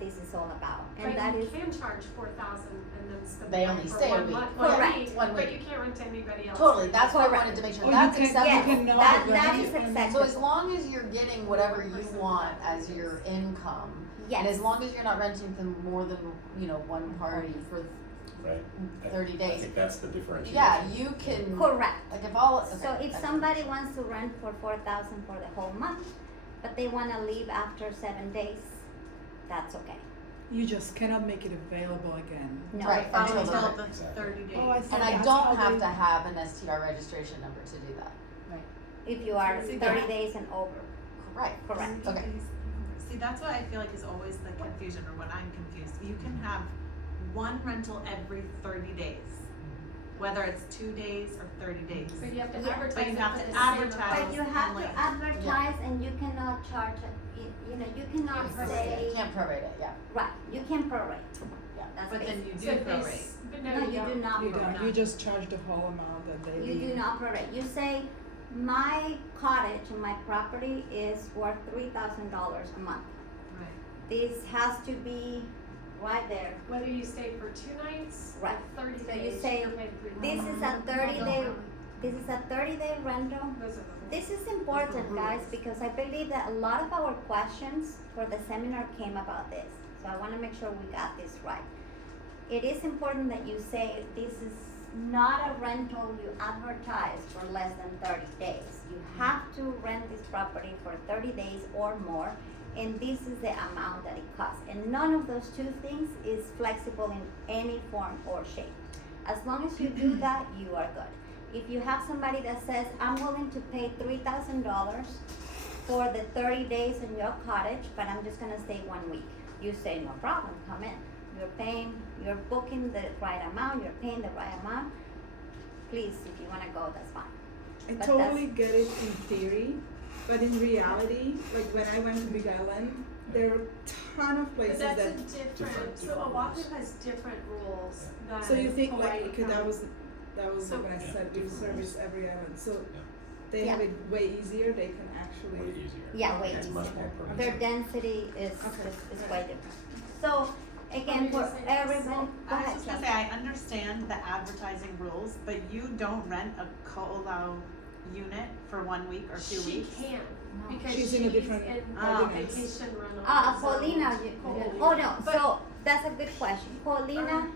this is all about, and But that you is can charge 4,000 and then spend They the only money for stay a 1 week. month, Correct. 1 week, 1 but week. you can't rent to anybody else. Totally, that's why I Correct. wanted to make sure Or that's you can acceptable. not that rent is it. acceptable. So as long as you're getting whatever you want as your income, Yes. and as long as you're not renting to more than, one party for, Right. 30 I days. think that's the differentiation. yeah, you can. Correct. Like if all. So okay, if I- somebody wants to rent for 4,000 for the whole month, but they wanna leave after 7 days, that's okay. You just cannot make it available again. No. Right, until Until the, the Exactly. 30 days. Oh, I see. and I That's don't how have they- to have an STR registration number to do that. If you are See, 30 that- days and over, Right. correct. Okay. See, that's what I feel like is always the confusion, or what I'm confused. You can have one rental every 30 days, whether it's 2 days or 30 days. But you have to Yeah. advertise But you it have for to the same amount. advertise. But you have and to like- advertise and you cannot charge it, you cannot Can't prorate say, You can't prorate it, yeah. right, you can prorate. Yeah. That's But then you basic. do So if they prorate. but No, you do not You prorate. don't. You just charge the whole amount that they You leave. do not prorate. You say, my cottage and my property is worth $3,000 a month. Right. This has to be right there. Whether you stay for 2 nights or Right. 30 So you days, say, you're paying $3,000. This is a 30-day rental. Those are the rules. This is important, guys, because I believe that a lot of our questions for the seminar came about this. So I wanna make sure we got this right. It is important that you say this is not a rental you advertise for less than 30 days. You have to rent this property for 30 days or more, and this is the amount that it costs. And none of those two things is flexible in any form or shape. As long as you do that, you are good. If you have somebody that says, I'm willing to pay $3,000 for the 30 days in your cottage, but I'm just gonna stay 1 week, you say, no problem, come in. You're booking the right amount, you're paying the right amount. Please, if you wanna go, that's fine. I But totally get it in theory, but in reality, like when I went to Big Island, there are a ton of But places that's a that. different, so Oahu has different rules than So you think Hawaii like, okay, that County. was So- when I said we service every island, so Yeah. they have Yeah. it way easier, they can actually. Way easier. Yeah, way It's easier. much more permissive. Their density is Okay. way different. So, again, What were for you saying? everyone, go I was ahead, just gonna Shelby. say, I understand the advertising rules, but you don't rent a Ko'olau unit for 1 week or 2 She weeks. can, because She's she's in a different in ordinance. vacation rental. Paulina, Paulina. oh no, But- so that's a good question. Paulina,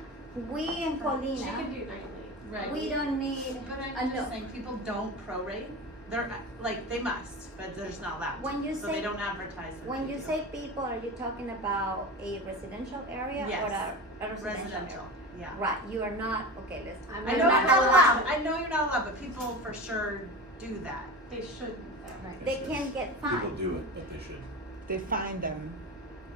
we and She Paulina, can do nightly. Right. we don't need, But a I'm no. just saying, people don't prorate, they're, like, they must, but they're just not allowed to. When you So they say- don't advertise it. when you say people, are you talking about a residential area or Yes. a residential Residential, area? yeah. Right, you are not, okay, let's, I'm I you're know not you're not allowed. allowed, I know you're not allowed, but people for sure do that. They shouldn't. They can get People fined. do it, but they should. They find them.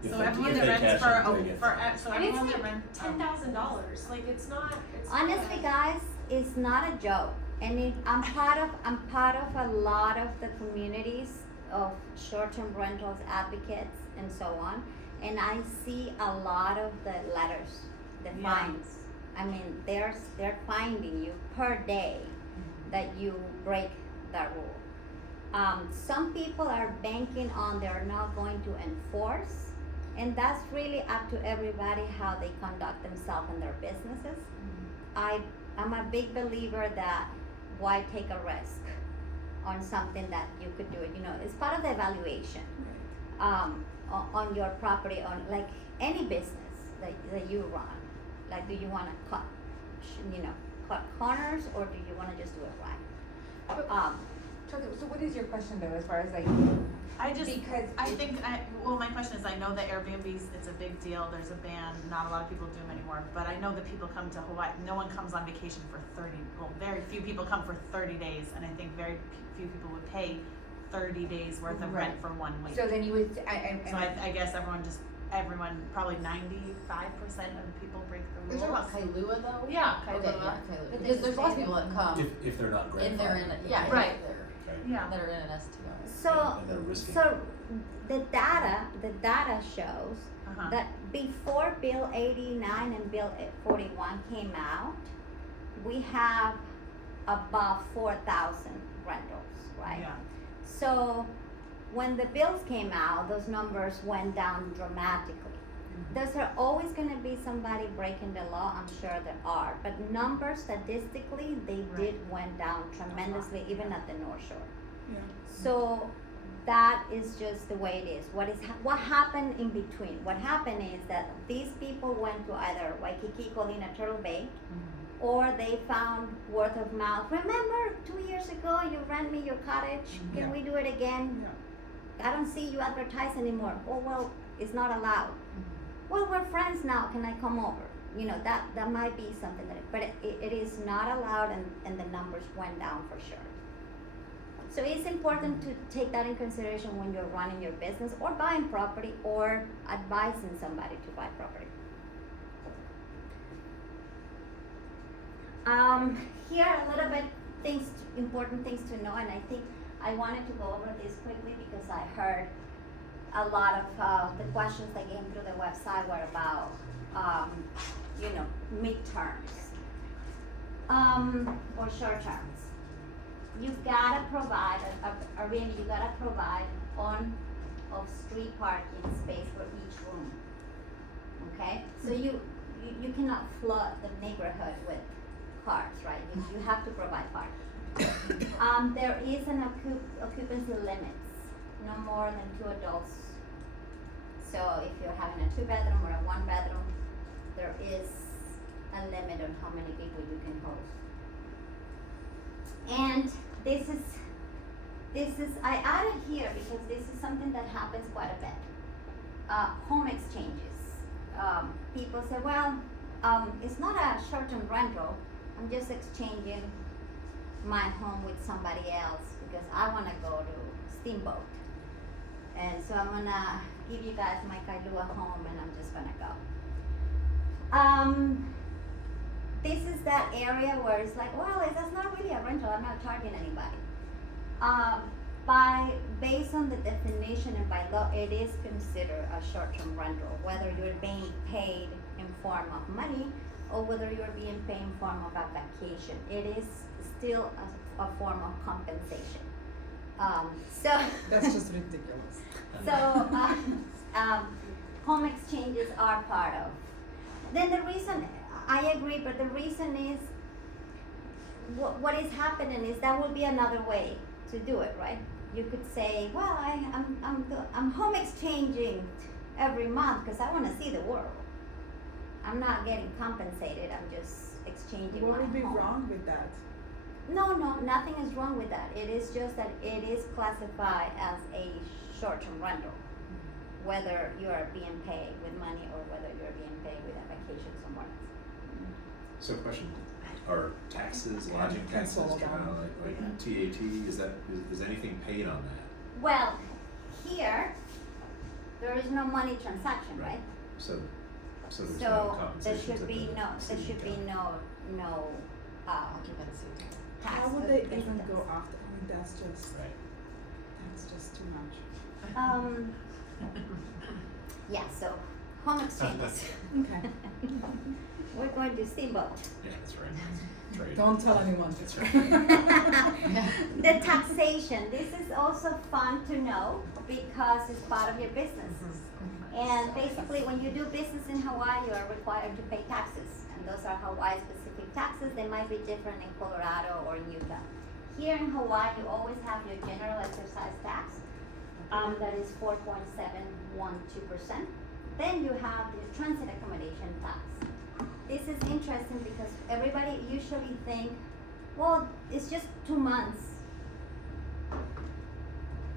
If So they- everyone if that they rents cash for, it, they a- get for, fined. so And it's everyone that like rents. $10,000, like it's not. Honestly, guys, it's not a joke, and I'm part of a lot of the communities of short-term rentals advocates and so on, and I see a lot of the letters, the Yeah. fines. I mean, they're finding you per day that you break that rule. Some people are banking on they're not going to enforce, and that's really up to everybody how they conduct themselves in their businesses. I'm a big believer that why take a risk on something that you could do it, it's part of the evaluation on your property, on like any business that you run. Like, do you wanna cut corners, or do you wanna just do it right? So what is your question though, as far as like, I just, because I think, my question is, I know that Airbnbs, it's a big deal, there's a ban, not a lot of people do them anymore, but I know that people come to Hawaii, no one comes on vacation for very few people come for 30 days, and I think very few people would pay 30 days worth of rent Right. for 1 week. so then you would, So I guess everyone, probably 95% of the people break the You're rules. talking about Kailua though? Yeah, Okay, Kailua. yeah, But Kailua, they because there's lots of stay people that come, If they're not grandfathered. and they're in, yeah, Right. they're, Okay. Yeah. that are in an STR. So, And they're risking. so the data shows Uh-huh. that before Bill 89 and Bill 41 came out, we have about 4,000 rentals, right? Yeah. So when the bills came out, those numbers went down dramatically. There's always going to be somebody breaking the law, I'm sure there are, but numbers statistically, they did went down tremendously, even at the North Shore. Yeah. So that is just the way it is. What happened in between? What happened is that these people went to either Waikiki, Kolodny, Turtle Bay, or they found word of mouth. Remember 2 years ago you rent me your cottage? Can we do it again? I don't see you advertise anymore. Oh well, it's not allowed. Well, we're friends now. Can I come over? That might be something but it is not allowed, and the numbers went down for sure. So it's important to take that in consideration when you're running your business or buying property or advising somebody to buy property. Here are a little bit important things to know, and I think I wanted to go over this quickly because I heard a lot of the questions that came through the website were about, midterms or short terms. You've gotta provide, you gotta provide on-street parking space for each room, okay? So you cannot flood the neighborhood with cars, right? You have to provide parking. There is an occupancy limits, no more than 2 adults So if you're having a 2-bedroom or a 1-bedroom, there is a limit on how many people you can host. And this is I added here because this is something that happens quite a bit. Home exchanges. People say, well, it's not a short-term rental. I'm just exchanging my home with somebody else because I want to go to Steamboat. And so I'm gonna give you guys my Kailua home and I'm just gonna go. This is that area where it's like, well, that's not really a rental, I'm not charging anybody. Based on the definition and by law, it is considered a short-term rental, whether you're being paid in form of money or whether you're being paid in form of a vacation. It is still a form of compensation. So That's just ridiculous. so home exchanges are part of. Then the reason, I agree, but the reason is what is happening is that would be another way to do it, right? You could say, well, I'm home exchanging every month because I want to see the world. I'm not getting compensated. I'm just exchanging What my would be home. wrong with that? No, nothing is wrong with that. It is just that it is classified as a short-term rental, whether you are being paid with money or whether you're being paid with a vacation somewhere else. So question, are taxes, lodging taxes, Console them. like TAT, is anything paid on that? Well, here, there is no money transaction, right? So there's no So compensation. there should be no Occupancy. tax. How would for they business. even go after? I mean, that's just too much. Yeah, so home exchanges. Okay. We're going to Steamboat. Yeah, that's right. That's right. Don't tell anyone. That's right. The taxation, this is also fun to know because it's part of your business. And basically, when you do business in Hawaii, you are required to pay taxes. And those are Hawaii-specific taxes. They might be different in Colorado or in Utah. Here in Hawaii, you always have your general exercise tax. That is 4.712%. Then you have the transit accommodation tax. This is interesting because everybody usually think, well, it's just 2 months.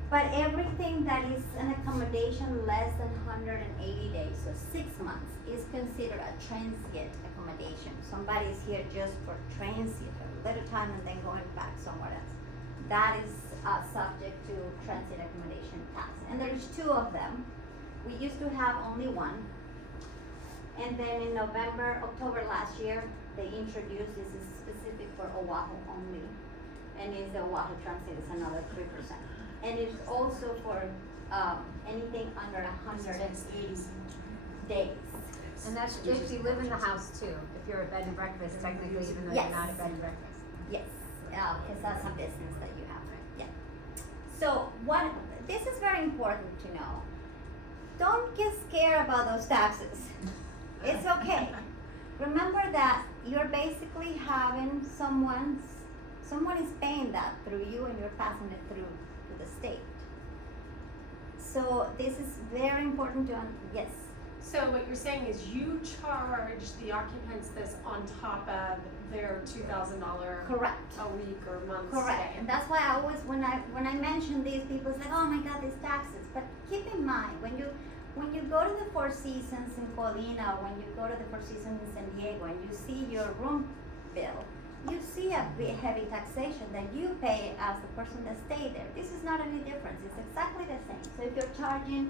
But everything that is an accommodation less than 180 days, so 6 months, is considered a transient accommodation. Somebody is here just for transient, a little time and then going back somewhere else. That is subject to transit accommodation tax. And there's 2 of them. We used to have only one. And then in October last year, they introduced, this is specific for Oahu only. And is the Oahu transit is another 3%. And it's also for anything under 180 days. And that's if you live in the house too, if you're a bed and breakfast, technically, even though Yes. you're not a bed and breakfast. Yes, because that's a business that you have, right? Yeah. So this is very important to know. Don't get scared about those taxes. It's okay. Remember that you're basically having someone is paying that through you and you're passing it through to the state. So this is very important to yes. So what you're saying is you charge the occupants this on top of their $2,000 Correct. a week or month Correct, stay. and that's why I always, when I mention these, people say, oh my God, these taxes. But keep in mind, when you go to the Four Seasons in Kolodny, or when you go to the Four Seasons in San Diego, and you see your room bill, you see a big heavy taxation that you pay as the person that stayed there. This is not any difference. It's exactly the same. So if you're charging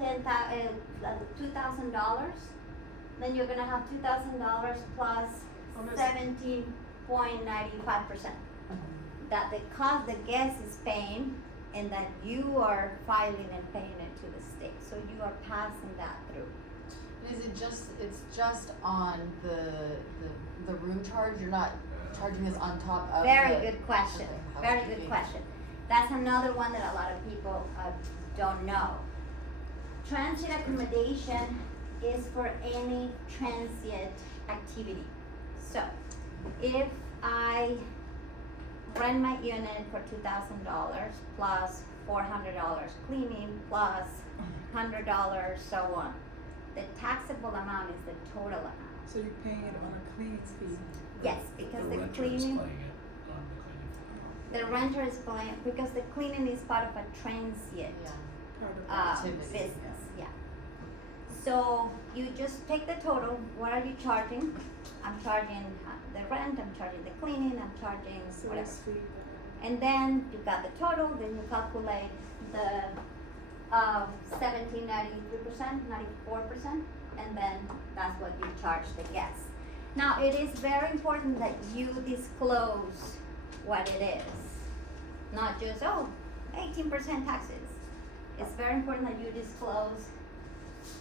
$2,000, then you're gonna have $2,000 plus Almost. 17.95%. That the cost the guest is paying, and that you are filing and paying it to the state. So you are passing that through. Is it it's just on the room charge? You're not charging us on top of Very the good question. okay, Very good housekeeping. question. That's another one that a lot of people don't know. Transient accommodation is for any transient activity. So, if I rent my unit for $2,000 plus $400 cleaning plus $100 so on. The taxable amount is the total amount. So you're paying it on a cleaning fee? Yes, because the renter is cleaning, playing it on the cleaning. the renter is paying, because the cleaning is part of a transient Yeah. Part of the Activity, business, yeah. So you just take the total, what are you charging? I'm charging the rent, I'm charging the cleaning, I'm charging whatever. service fee? And then you got the total, then you calculate the 93%, 94%, and then that's what you charge the guests. Now, it is very important that you disclose what it is, not just, 18% taxes. It's very important that you disclose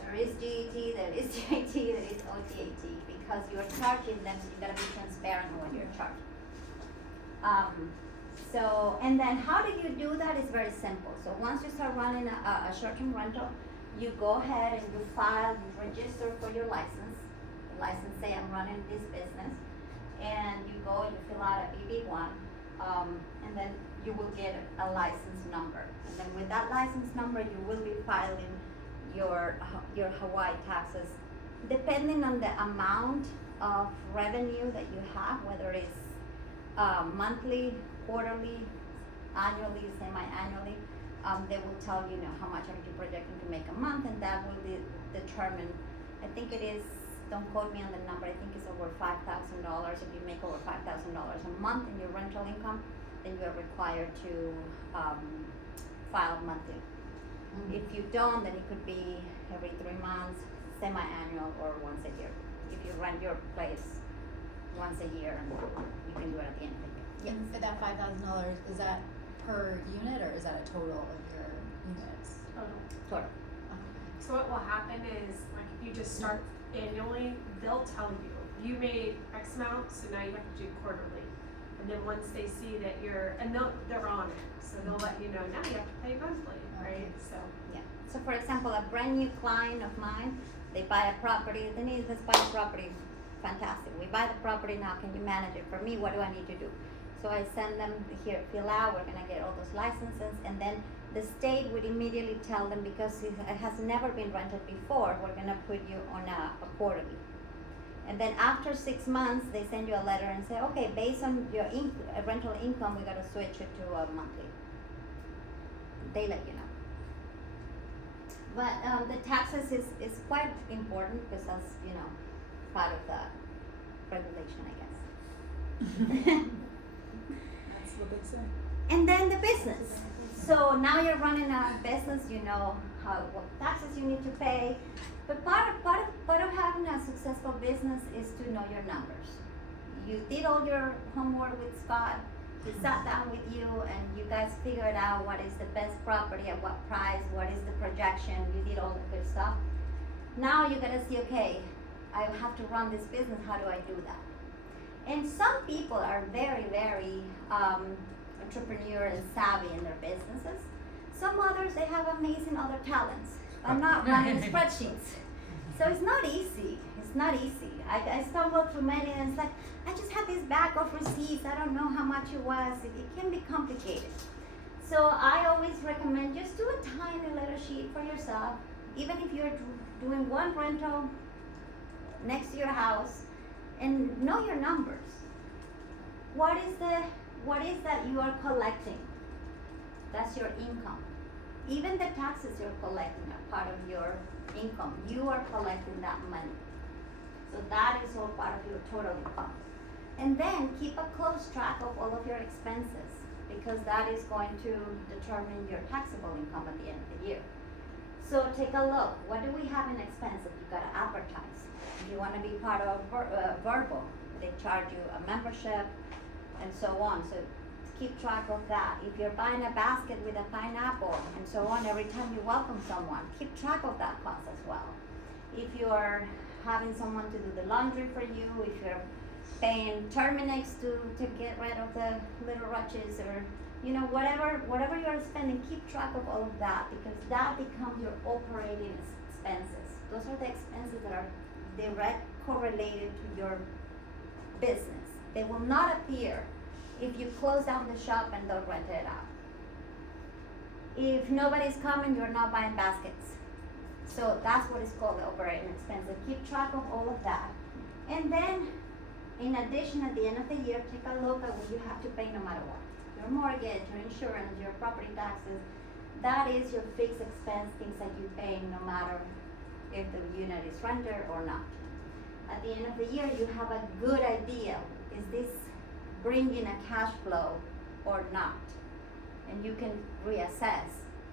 there is GET, there is GIT, there is OTAT, because you're charging them, so you gotta be transparent when you're charging. And then how do you do that? It's very simple. So once you start running a short-term rental, you go ahead and you file, you register for your license. The license say I'm running this business, and you go, you fill out a BB1, and then you will get a license number. And then with that license number, you will be filing your Hawaii taxes, depending on the amount of revenue that you have, whether it's monthly, quarterly, annually, semi-annually. They will tell you, how much are you projecting to make a month, and that will determine. I think it is. Don't quote me on the number. I think it's over $5,000. If you make over $5,000 a month in your rental income, then you are required to file monthly. If you don't, then it could be every 3 months, semi-annual, or once a year. If you rent your place once a year, you can do it at the end of the year. Yes. And that $5,000, is that per unit or is that a total of your units? Total. So what will happen is, like, if you just start annually, they'll tell you, you made X amount, so now you have to do quarterly. And then once they see that they're on it, so they'll let you know, now you have to pay monthly, right? So. Yeah. So for example, a brand new client of mine, they buy a property, Denice, let's buy a property. Fantastic. We buy the property now, can you manage it for me? What do I need to do? So I send them here, fill out, we're gonna get all those licenses, and then the state would immediately tell them, because it has never been rented before, we're gonna put you on a quarterly. And then after 6 months, they send you a letter and say, okay, based on your rental income, we gotta switch it to a monthly. They let you know. But the taxes is quite important, because that's, part of the regulation, I guess. That's what they say. And then the business. So now you're running a business, you know what taxes you need to pay. But part of having a successful business is to know your numbers. You did all your homework with Scott. He sat down with you and you guys figured out what is the best property at what price, what is the projection. You did all the good stuff. Now you gotta see, okay, I have to run this business. How do I do that? And some people are very, very entrepreneur and savvy in their businesses. Some others, they have amazing other talents. I'm not running spreadsheets. So it's not easy. It's not easy. I stumbled through many and it's like, I just had this bag of receipts. I don't know how much it was. It can be complicated. So I always recommend just do a tiny little sheet for yourself. Even if you're doing one rental next to your house, and know your numbers. What is that you are collecting? That's your income. Even the taxes you're collecting are part of your income. You are collecting that money. So that is all part of your total income. And then keep a close track of all of your expenses, because that is going to determine your taxable income at the end of the year. So take a look. What do we have in expenses? You gotta advertise. If you wanna be part of Verbal, they charge you a membership and so on. So keep track of that. If you're buying a basket with a pineapple and so on, every time you welcome someone, keep track of that cost as well. If you're having someone to do the laundry for you, if you're paying Terminex to get rid of the little roaches, or whatever you're spending, keep track of all of that, because that becomes your operating expenses. Those are the expenses that are direct correlated to your business. They will not appear if you close down the shop and don't rent it out. If nobody's coming, you're not buying baskets. So that's what is called the operating expense. Keep track of all of that. And then, in addition, at the end of the year, take a look at what you have to pay no matter what. Your mortgage, your insurance, your property taxes, that is your fixed expense, things that you pay no matter if the unit is rented or not. At the end of the year, you have a good idea, is this bringing a cash flow or not? And you can reassess.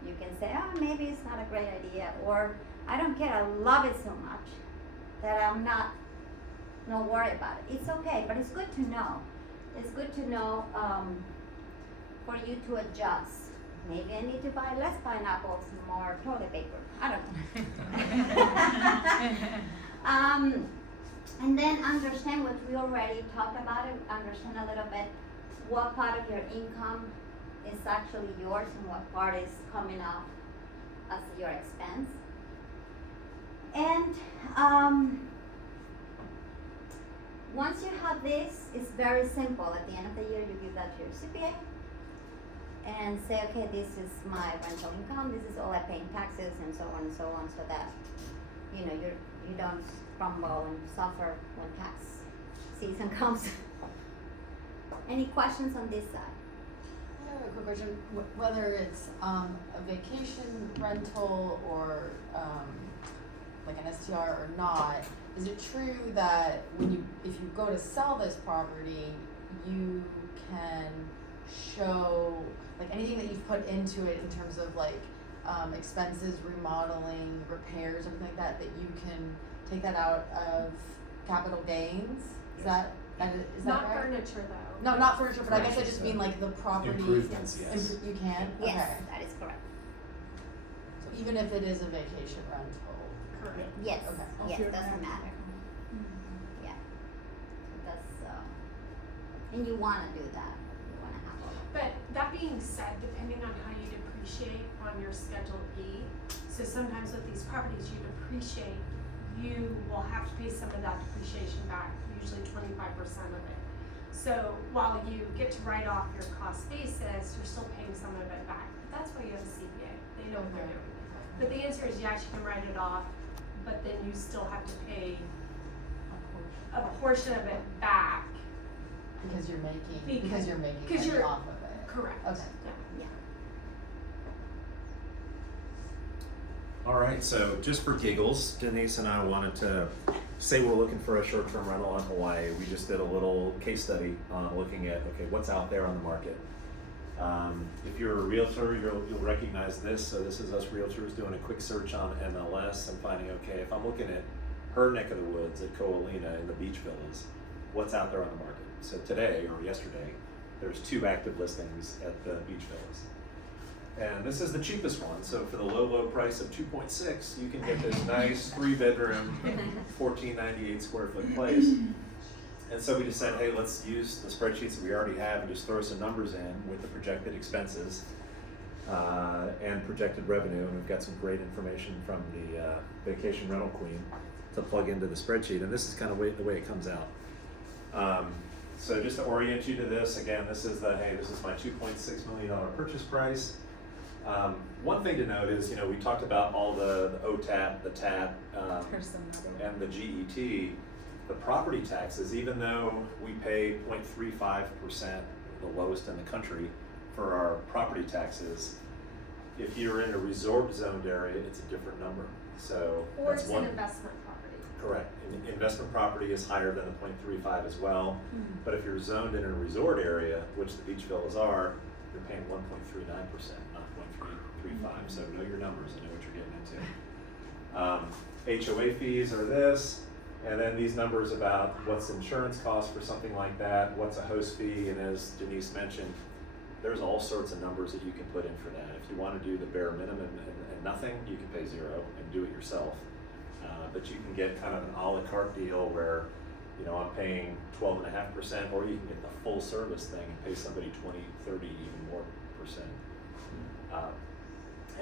You can say, oh, maybe it's not a great idea, or I don't care, I love it so much that I'm not worry about it. It's okay, but it's good to know. It's good to know for you to adjust. Maybe I need to buy less pineapples, more toilet paper. I don't know. And then understand what we already talked about it, understand a little bit what part of your income is actually yours and what part is coming off as your expense. And once you have this, it's very simple. At the end of the year, you give that to your CPA and say, okay, this is my rental income, this is all I pay in taxes, and so on and so on, so that you don't crumble and suffer when tax season comes. Any questions on this side? I have a quick question. Whether it's a vacation rental or like an STR or not, is it true that if you go to sell this property, you can show like anything that you've put into it in terms of like expenses, remodeling, repairs, everything like that, that you can take that out of capital gains? Is that is Not that right? furniture though. No, not furniture, but I guess I just mean like the property. Improvements, yes. You can? Yes, Okay. that is correct. So even if it is a vacation rental? Correct. Yes, Okay. yes, Of your doesn't rent. matter. Yeah. That's and you wanna do that. You wanna have all of But that being said, depending on how you depreciate on your Schedule E, so sometimes with these properties you depreciate, you will have to pay some of that depreciation back, usually 25% of it. So while you get to write off your cost basis, you're still paying some of it back. But that's why you have a CPA. They know what they're doing. But the answer is yes, you can write it off, but then you still have to pay a portion of it back. Because you're making Because money you're- off of it. Correct. Okay. yeah. All right, so just for giggles, Denise and I wanted to say we're looking for a short-term rental in Hawaii. We just did a little case study looking at, okay, what's out there on the market. If you're a realtor, you'll recognize this. So this is us realtors doing a quick search on MLS and finding, okay, if I'm looking at her neck of the woods at Kolodny in the beach villas, what's out there on the market? So today, or yesterday, there's 2 active listings at the beach villas. And this is the cheapest one, so for the low price of 2.6, you can get this nice 3-bedroom, 1498 square foot place. And so we just said, hey, let's use the spreadsheets that we already have and just throw some numbers in with the projected expenses and projected revenue. And we've got some great information from the vacation rental queen to plug into the spreadsheet. And this is kind of the way it comes out. So just to orient you to this, again, this is my $2.6 million purchase price. One thing to note is, we talked about all the OTAP, the TAP, and the GET. The property taxes, even though we pay 0.35%, the lowest in the country, for our property taxes, if you're in a resort zoned area, it's a different number. So Or that's it's one. an investment property. Correct. Investment property is higher than the 0.35 as well. But if you're zoned in a resort area, which the beach villas are, you're paying 1.39%, not 0.335. So know your numbers and know what you're getting into. HOA fees are this, and then these numbers about what's insurance cost for something like that, what's a host fee, and as Denise mentioned, there's all sorts of numbers that you can put in for that. If you want to do the bare minimum and nothing, you can pay 0 and do it yourself. But you can get kind of an a la carte deal where, I'm paying 12.5%, or you can get the full service thing and pay somebody 20, 30, even more percent.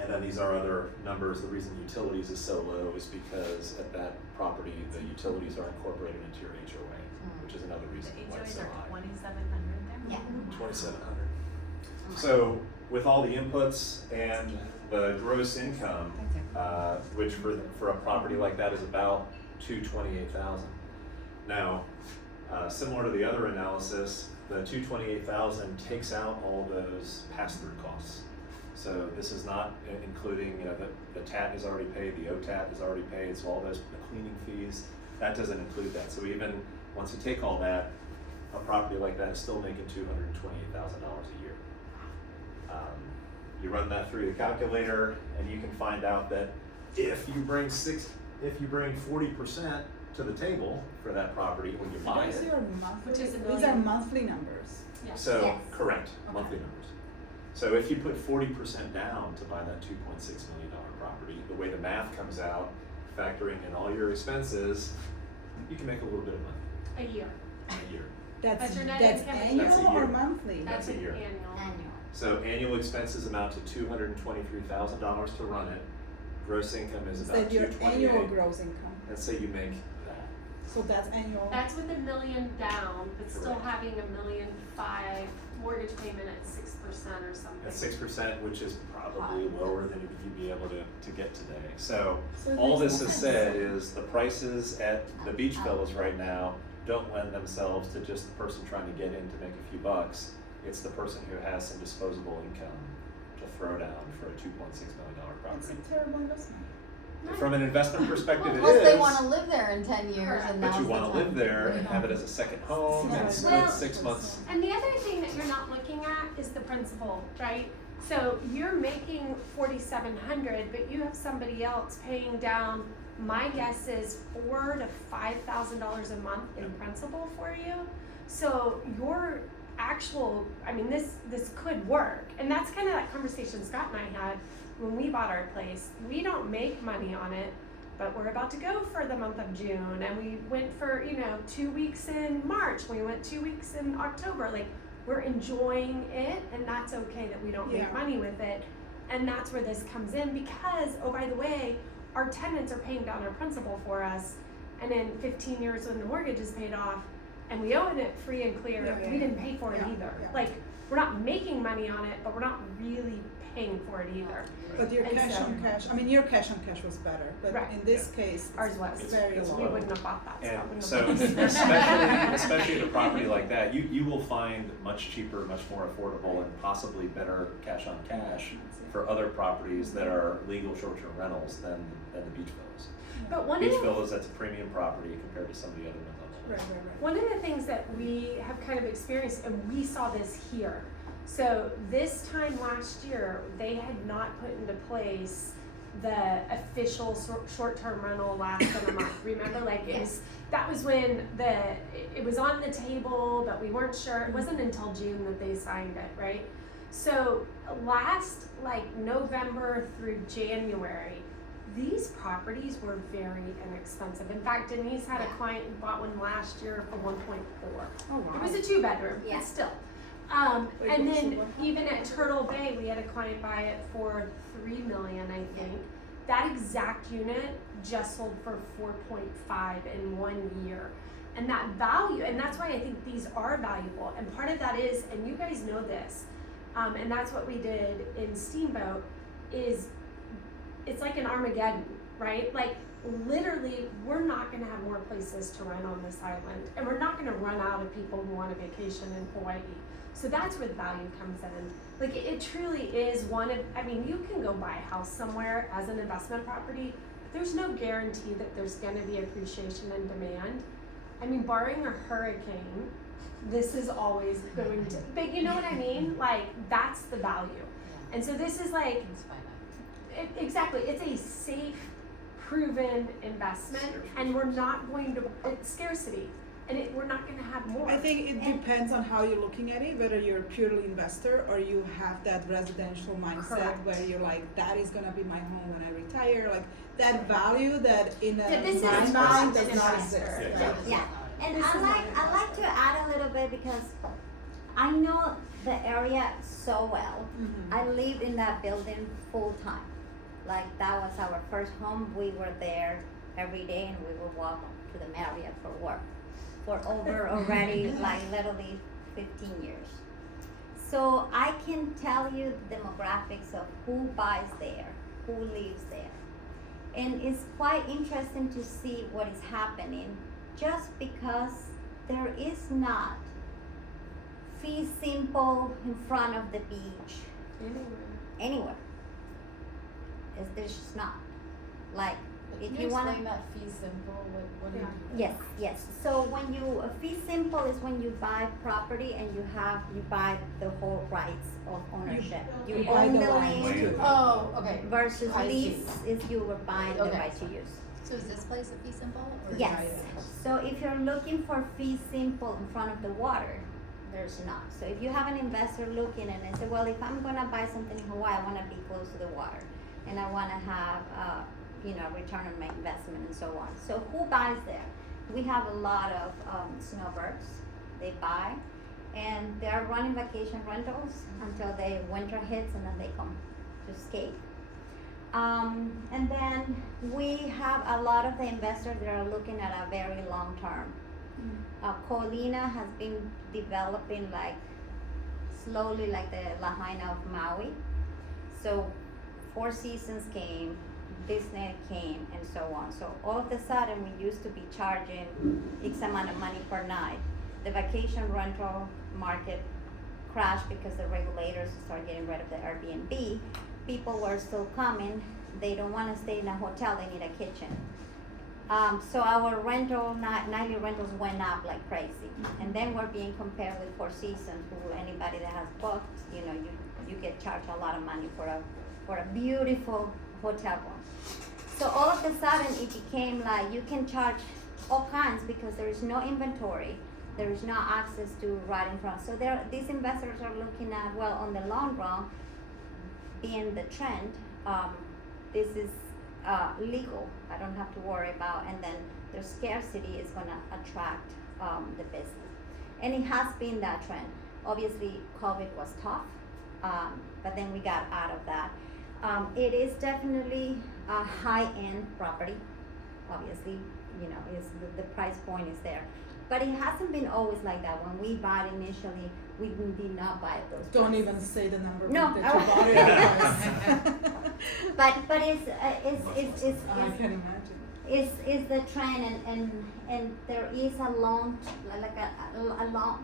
And then these are other numbers. The reason utilities is so low is because at that property, the utilities are incorporated into your HOA, which is another The reason why it's HOAs so are high. 2,700 there? Yeah. 2,700. So with all the inputs and the gross income, which for a property like that is about $228,000. Now, similar to the other analysis, the $228,000 takes out all those pass-through costs. So this is not including, the TAT is already paid, the OTAT is already paid, so all those the cleaning fees, that doesn't include that. So even once you take all that, a property like that is still making $228,000 a year. You run that through the calculator, and you can find out that if you bring 40% to the table for that property when you buy These it. are monthly, Which is a these are million. monthly numbers. Yeah. So, Yes. correct, Okay. monthly numbers. So if you put 40% down to buy that $2.6 million property, the way the math comes out, factoring in all your expenses, you can make a little bit of money A year. a year. That's your net That's income. annual That's a or year. monthly? That's a an year. annual. Annual. So annual expenses amount to $223,000 to run it. Gross income is Is about that your annual $228,000. gross income? Let's say you make that. So that's annual. That's with $1 million down, but still Correct. having $1.5 million mortgage payment at 6% or something. At 6%, which is probably lower than you'd be able to get today. So So it all makes this has sense. said is the prices at the beach villas right now don't lend themselves to just the person trying to get in to make a few bucks. It's the person who has some disposable income to throw down for a $2.6 million It's property. a terrible investment. From an investment perspective, it Unless is. they wanna live there in 10 years Correct. and But now's you the want to live time. there and have it as a second home and Yeah. spend Well- 6 months. And the other thing that you're not looking at is the principal, right? So you're making $4,700, but you have somebody else paying down, my guess is $4,000 to $5,000 a month in principal for you. So your actual, this could work. And that's kind of that conversation Scott and I had when we bought our place. We don't make money on it, but we're about to go for the month of June, and we went for 2 weeks in March, we went 2 weeks in October. Like, we're enjoying it, and that's okay that we don't Yeah. make money with it. And that's where this comes in, because, oh, by the way, our tenants are paying down our principal for us, and in 15 years when the mortgage is paid off and we own it free and clear, Yeah, yeah, we didn't pay for it yeah, either. yeah. Like, we're not making money on it, but we're not really paying for it either. But your And cash so- on cash, your cash on cash was better, but Right. in this case, Ours was. it's very It's low. We wouldn't have bought that, Scott And wouldn't so, have bought it. especially at a property like that, you will find much cheaper, much more affordable, and possibly better cash on cash for other properties that are legal short-term rentals than the beach villas. But one of Beach the villas, that's a premium property compared to some of the other Right, rentals. right, right. One of the things that we have kind of experienced, and we saw this here. So this time last year, they had not put into place the official short-term rental less than a month. Remember, like that was when it was on the table, but we weren't sure. It wasn't until June that they signed it, right? So last November through January, these properties were very inexpensive. In fact, Denise had a client who bought one last year for 1.4. Oh, wow. It was a 2-bedroom, Yeah. but still. Wait, And so then what even at Turtle Bay, we had a client buy it for $3 million, I think. That exact unit just sold for 4.5 in 1 year. And that value, and that's why I think these are valuable. And part of that is, and you guys know this, and that's what we did in Steamboat, is it's like an Armageddon, right? Like, literally, we're not gonna have more places to rent on this island, and we're not gonna run out of people who want a vacation in Hawaii. So that's where the value comes in. Like, it truly is you can go buy a house somewhere as an investment property, but there's no guarantee that there's gonna be appreciation and demand. Barring a hurricane, this is always going to, but you know what I mean? Like, that's the value. And so this is like, It's finite. exactly, it's a safe, proven investment, and we're not going to, it's scarcity, and we're not gonna have more. I think it depends on how you're looking at it, whether you're purely investor or you have that residential mindset Correct. where you're like, that is gonna be my home when I retire, like that value that in Yeah, this is my not mind an does not investor. exist. Yeah, exactly. Yeah, and This is not I like to add a little bit because I know the area so well. Mhm. I lived in that building full time. Like, that was our first home. We were there every day and we would walk to the Marriott for work for over already literally 15 years. So I can tell you the demographics of who buys there, who lives there. And it's quite interesting to see what is happening just because there is not fee simple in front of the beach anywhere. There's just not. Like, if Can you wanna. explain that fee simple, what do you do? Yes. So when a fee simple is when you buy property and you buy the whole rights of ownership. You buy own the the land. land Oh, okay. versus I see. lease is you were buying the Okay. right to use. So is this place a fee simple or? Yes. So if you're looking for fee simple in front of the water, there's not. So if you have an investor looking and they say, well, if I'm gonna buy something in Hawaii, I wanna be close to the water and I wanna have return on my investment and so on. So who buys there? We have a lot of snowbirds. They buy and they're running vacation rentals until the winter hits and then they come to escape. And then we have a lot of the investors that are looking at a very long term. Kolodny has been developing like slowly like the Lahaina of Maui. So Four Seasons came, Disney came, and so on. So all of a sudden we used to be charging X amount of money per night. The vacation rental market crashed because the regulators started getting rid of the Airbnb. People were still coming. They don't want to stay in a hotel, they need a kitchen. So our nightly rentals went up like crazy. And then we're being compared with Four Seasons, who anybody that has booked, you get charged a lot of money for a beautiful hotel room. So all of a sudden it became like you can charge all kinds because there is no inventory, there is no access to right in front. So these investors are looking at, well, on the long run, being the trend, this is legal. I don't have to worry about, and then the scarcity is gonna attract the business. And it has been that trend. Obviously, COVID was tough, but then we got out of that. It is definitely a high-end property. Obviously, is the price point is there. But it hasn't been always like that. When we bought initially, we did not buy at those Don't prices. even say the number No, that you bought it at. But it's I can imagine. is the trend, and there is a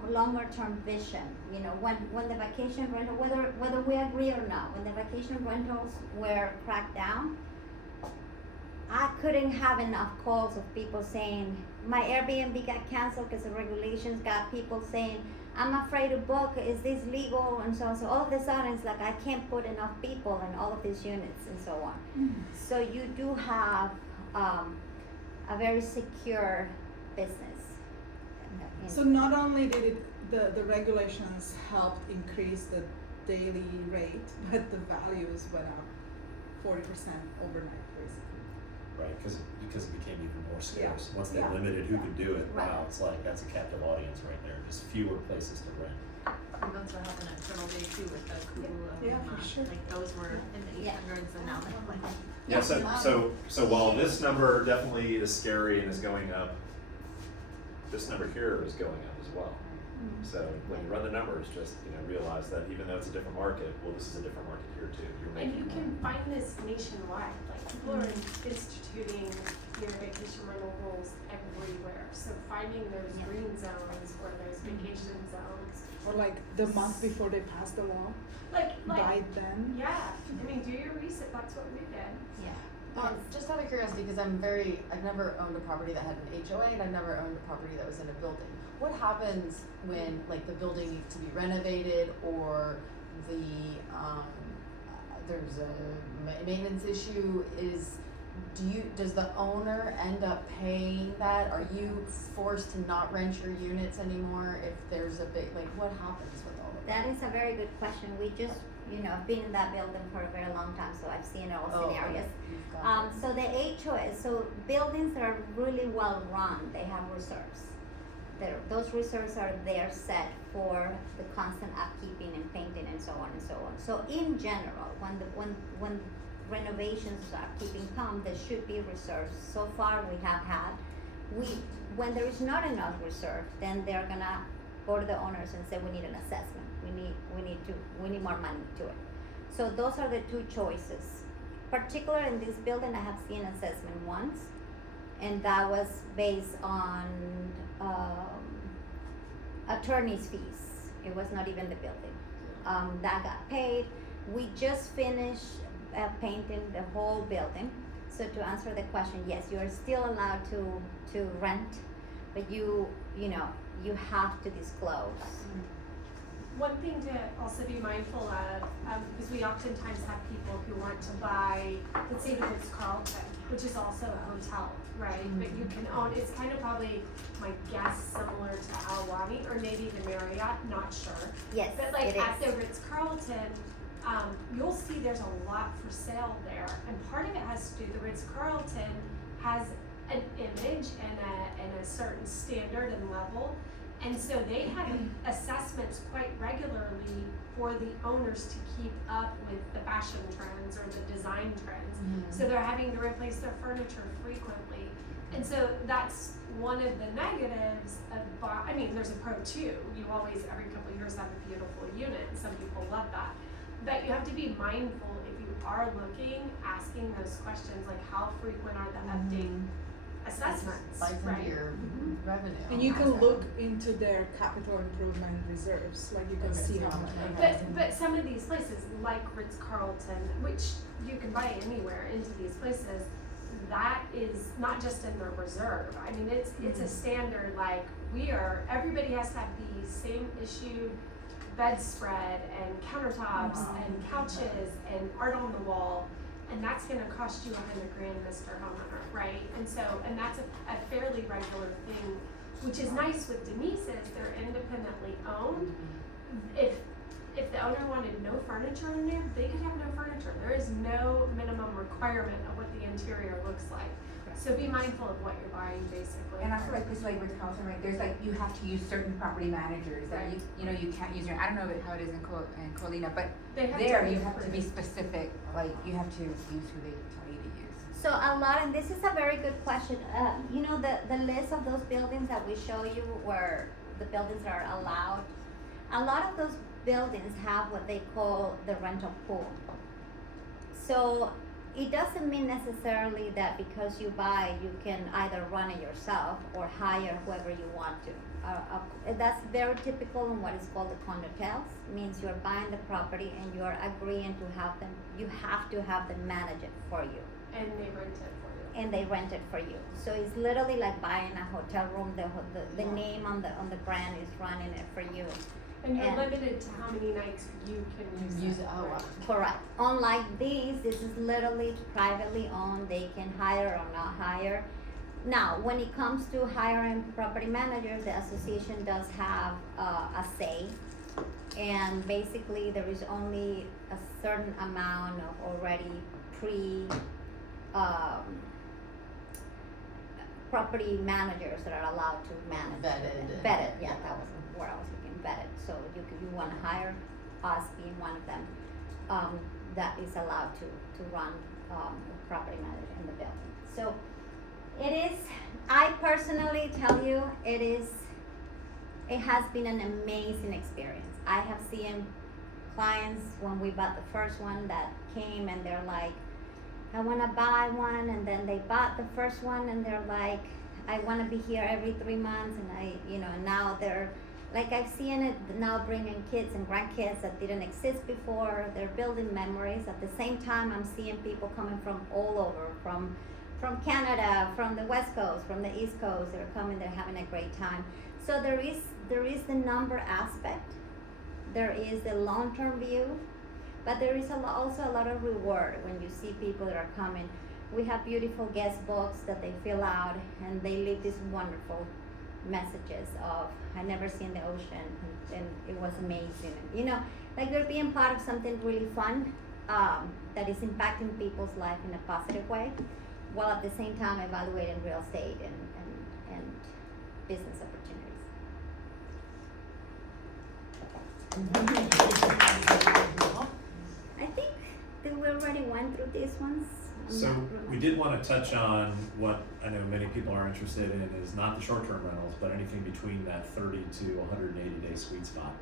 longer term vision. When the vacation rental, whether we agree or not, when the vacation rentals were cracked down, I couldn't have enough calls of people saying my Airbnb got canceled because the regulations got people saying I'm afraid to book, is this legal, and so on. So all of a sudden it's like I can't put enough people in all of these units and so on. So you do have a very secure business. So not only did the regulations helped increase the daily rate, but the values went up 40% overnight, basically. Right, because it became even more scarce. Yeah. Once they Yeah. limited who could do it, Right. wow, it's like that's a captive audience right there. Just fewer places to rent. And that's what happened at Turtle Bay too with the Kailua. Yeah, for sure. Like those were in the Yeah. 800s and now they're like. Yeah, so while this number definitely is scary and is going up, this number here is going up as well. So when you run the numbers, just realize that even though it's a different market, well, this is a different market here too. You're And making you can find this nationwide, like people are instituting vacation rental rules everywhere. So finding those Yeah. green zones or those vacation zones. Or like the month before they passed the law, Like, buy then. yeah, I mean, do your research, that's what we did. Just out of curiosity, because I've never owned a property that had an HOA, and I've never owned a property that was in a building. What happens when the building needs to be renovated, or there's a maintenance issue? Does the owner end up paying that? Are you forced to not rent your units anymore if there's a big, what happens with all of that? That is a very good question. We just, been in that building for a very long time, so I've seen all scenarios. You've got it. So the HOA, so buildings that are really well run, they have reserves. Those reserves are there set for the constant upkeeping and painting and so on and so on. So in general, when renovations are keeping come, there should be reserves. So far we have had. When there is not enough reserve, then they're gonna go to the owners and say, we need an assessment, we need more money to it. So those are the two choices. Particular in this building, I have seen assessment once, and that was based on, attorney's fees. It was not even the building. That got paid. We just finished painting the whole building. So to answer the question, yes, you are still allowed to rent, but you have to disclose. One thing to also be mindful of, because we oftentimes have people who want to buy, let's say the Ritz-Carlton, which is also a hotel, right? But you can own, it's kind of probably, my guess, similar to Al-Wani or maybe the Marriott, not sure. Yes, But like it at is. the Ritz-Carlton, you'll see there's a lot for sale there, and part of it has to do, the Ritz-Carlton has an image and a certain standard and level, and so they have assessments quite regularly for the owners to keep up with the fashion trends or the design trends. So they're having to replace their furniture frequently, and so that's one of the negatives of I mean, there's a pro too. You always, every couple of years, have a beautiful unit, and some people love that. But you have to be mindful if you are looking, asking those questions, like how frequent are the update assessments, Slides right? into your revenue. And you can look into their capital improvement reserves, like you can Okay, see so how much. But some of these places, like Ritz-Carlton, which you can buy anywhere into these places, that is not just in their reserve. I mean, it's a standard, like everybody has to have the same issue bedspread and countertops and couches and art on the wall, and that's gonna cost you $100,000, Mr. Homeowner, right? And that's a fairly regular thing, which is nice with Denice's, they're independently owned. If the owner wanted no furniture in there, they could have no furniture. There is no minimum requirement of what the interior looks like. So be mindful of what you're buying, basically. And I feel like this, like with Carlton, right, there's like, you have to use certain property managers that Right. you can't use I don't know how it is in Kolodny, but They have there to be you have to be approved. specific, like you have to use who they tell you to use. So a lot, and this is a very good question. The list of those buildings that we show you where the buildings are allowed, a lot of those buildings have what they call the rental pool. So it doesn't mean necessarily that because you buy, you can either run it yourself or hire whoever you want to. That's very typical in what is called the condotels. Means you're buying the property and you're agreeing to have them, you have to have them manage it for you. And they rent it for you. And they rent it for you. So it's literally like buying a hotel room. The name on the brand is running it for you. And you're And- limited to how many nights you can Use it, oh, right? wow. Correct. Unlike these, this is literally privately owned. They can hire or not hire. Now, when it comes to hiring property managers, the association does have a say. And basically, there is only a certain amount of already property managers that are allowed to manage. Vetted. Vetted, yeah, that was where I was looking, vetted. So you wanna hire us being one of them, that is allowed to run, property manager in the building. So it is, I personally tell you, it has been an amazing experience. I have seen clients when we bought the first one that came and they're like, I wanna buy one, and then they bought the first one and they're like, I wanna be here every 3 months, and now they're, like I've seen it now bringing kids and grandkids that didn't exist before. They're building memories. At the same time, I'm seeing people coming from all over, from Canada, from the West Coast, from the East Coast. They're coming, they're having a great time. So there is the number aspect. There is the long-term view, but there is also a lot of reward when you see people that are coming. We have beautiful guest books that they fill out, and they leave these wonderful messages of, I never seen the ocean, and it was amazing. Like you're being part of something really fun, that is impacting people's life in a positive way, while at the same time evaluating real estate and business opportunities. I think that we already went through these ones. So we did want to touch on what I know many people are interested in is not the short-term rentals, but anything between that 30 to 180-day sweet spot.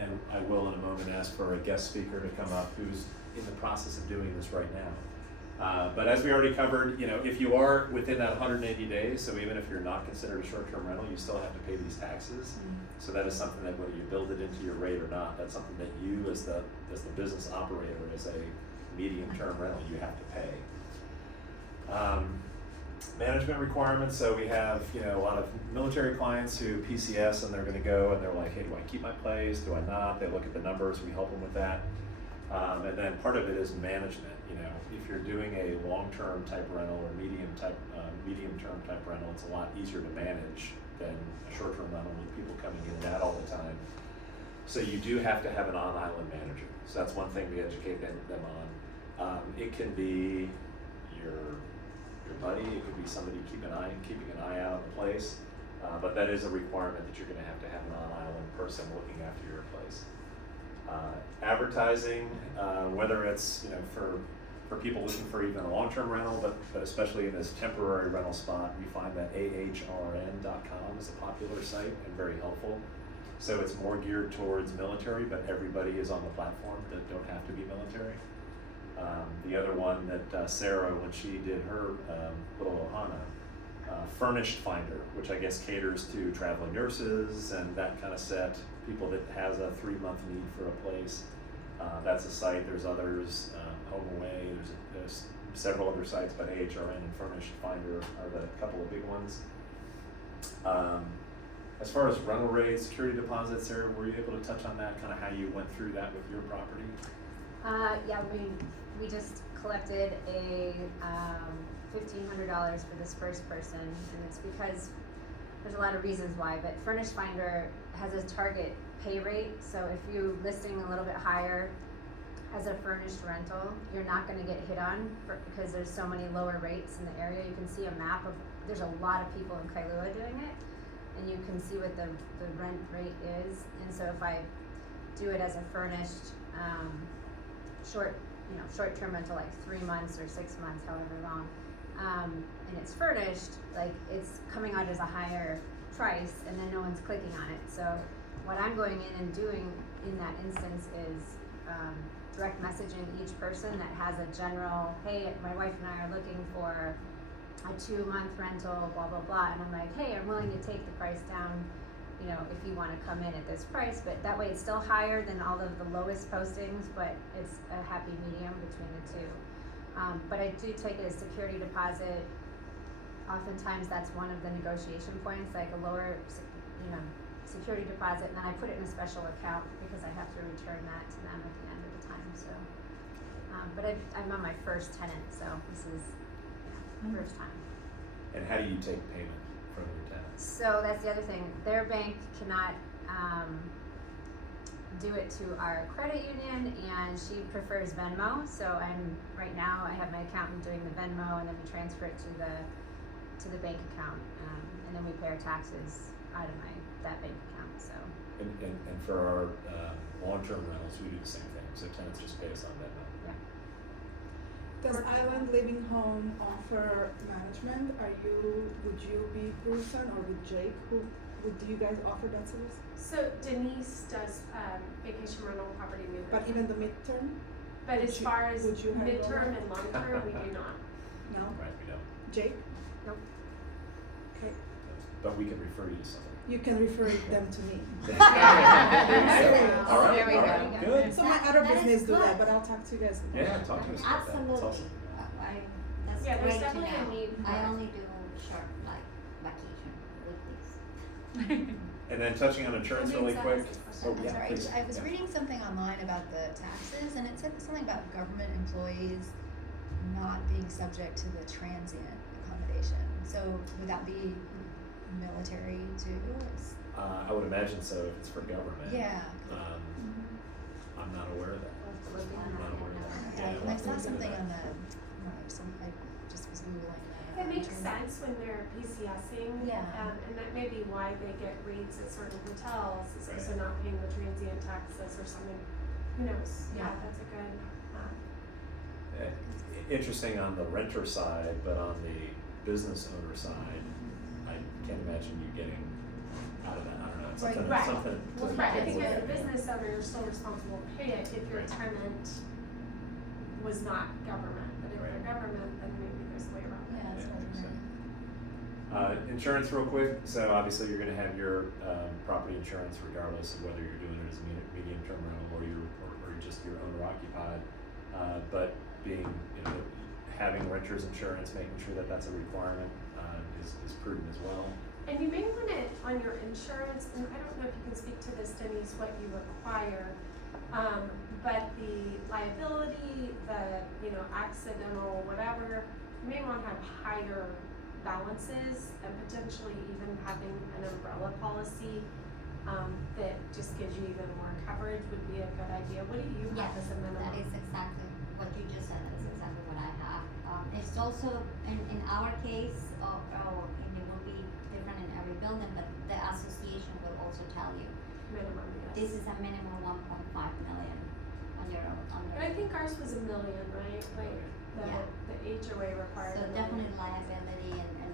And I will in a moment ask for a guest speaker to come up who's in the process of doing this right now. But as we already covered, if you are within that 180 days, so even if you're not considered a short-term rental, you still have to pay these taxes. So that is something that whether you build it into your rate or not, that's something that you as the business operator, as a medium-term rental, you have to pay. Management requirements, so we have a lot of military clients who PCS and they're going to go and they're like, hey, do I keep my place? Do I not? They look at the numbers, we help them with that. And then part of it is management. If you're doing a long-term type rental or medium-term type rental, it's a lot easier to manage than a short-term rental with people coming in and out all the time. So you do have to have an on-island manager. So that's one thing we educate them on. It can be your buddy, it could be somebody keeping an eye out on the place, but that is a requirement that you're going to have an on-island person looking after your place. Advertising, whether it's for people looking for even a long-term rental, but especially in this temporary rental spot, we find that ahrn.com is a popular site and very helpful. So it's more geared towards military, but everybody is on the platform that don't have to be military. The other one that Sarah, when she did her little Ohana, Furnished Finder, which I guess caters to traveling nurses and that kind of set, people that has a 3-month need for a place. That's a site. There's others, Home Away, there's several other sites, but AHRN and Furnished Finder are the couple of big ones. As far as rental rates, security deposits, Sarah, were you able to touch on that, kind of how you went through that with your property? Yeah, we just collected a $1,500 for this first person, and it's because there's a lot of reasons why, but Furnished Finder has a target pay rate, so if you're listing a little bit higher as a furnished rental, you're not going to get hit on because there's so many lower rates in the area. You can see a map of, there's a lot of people in Kailua doing it, and you can see what the rent rate is. And so if I do it as a furnished short-term rental, like 3 months or 6 months, however long, and it's furnished, like it's coming out as a higher price, and then no one's clicking on it. So what I'm going in and doing in that instance is direct messaging each person that has a general, hey, my wife and I are looking for a 2-month rental, blah, blah, blah. And I'm like, hey, I'm willing to take the price down, if you want to come in at this price. But that way it's still higher than all of the lowest postings, but it's a happy medium between the two. But I do take it as security deposit. Oftentimes that's one of the negotiation points, like a lower, security deposit, and then I put it in a special account because I have to return that to them at the end of the time. So, but I'm on my first tenant, so this is first time. And how do you take payment from your tenants? So that's the other thing. Their bank cannot do it to our credit union, and she prefers Venmo. So right now I have my accountant doing the Venmo, and then we transfer it to the bank account, and then we pay our taxes out of that bank account. So. And for our long-term rentals, we do the same thing. So tenants just pay us on Venmo. Does Island Living Home offer management? Would you be Bruce or would Jake? Do you guys offer that service? So Denice does vacation rental property management. But even the midterm? But as far as would you handle midterm that? and long term, we do not. No? Right, we don't. Jake? Nope. Okay. But we can refer you to somebody. You can refer them to me. All right, There we all go. right, good. So my other That is business do good. that, but I'll talk to you guys. Yeah, talk to us about that. That's Absolutely. awesome. That's Yeah, there's great to definitely a know. need for I it. only do short, like vacation weeklies. And then touching on insurance really quick. Oh, I'm yeah, sorry, please. I was Yeah. reading something online about the taxes, and it said something about government employees not being subject to the transient accommodation. So would that be military too? I would imagine so if it's for government. Yeah. I'm not aware of that. I'm not aware of that. Yeah, And I we'll saw look into something that. on the, I just was Googling It makes internet. sense when they're PCSing. Yeah. And that may be why they get rates at certain hotels, is because Right. they're not paying the transient taxes or something. Who knows? Yeah. That's a good. Interesting on the renter side, but on the business owner side, I can't imagine you getting out of that. I don't know. It's something. Right. Something. Well, to right, I take a think look as a at. business owner, you're still responsible to pay it if your tenant was not government, but if they're Right. government, then maybe there's a way around Yeah, that. that's Yeah, what I'm so. Insurance real quick. So obviously you're going to have your property insurance regardless of whether you're doing it as a medium term rental or or just your owner occupied. But being, having renter's insurance, making sure that that's a requirement is prudent as well. And you may want it on your insurance, and I don't know if you can speak to this, Denise, what you require, but the liability, the, accidental, whatever, you may want to have higher balances and potentially even having an umbrella policy that just gives you even more coverage would be a good idea. What do you have Yes, as a minimum? that is exactly what you just said, that is exactly what I have. It's also, in our case, and it will be different in every building, but the association will also tell you, Minimum, yes. this is a minimum 1.5 million on your own, And I think ours was $1 million, right? Like, Yeah. the HOA required so $1 million. definite liability and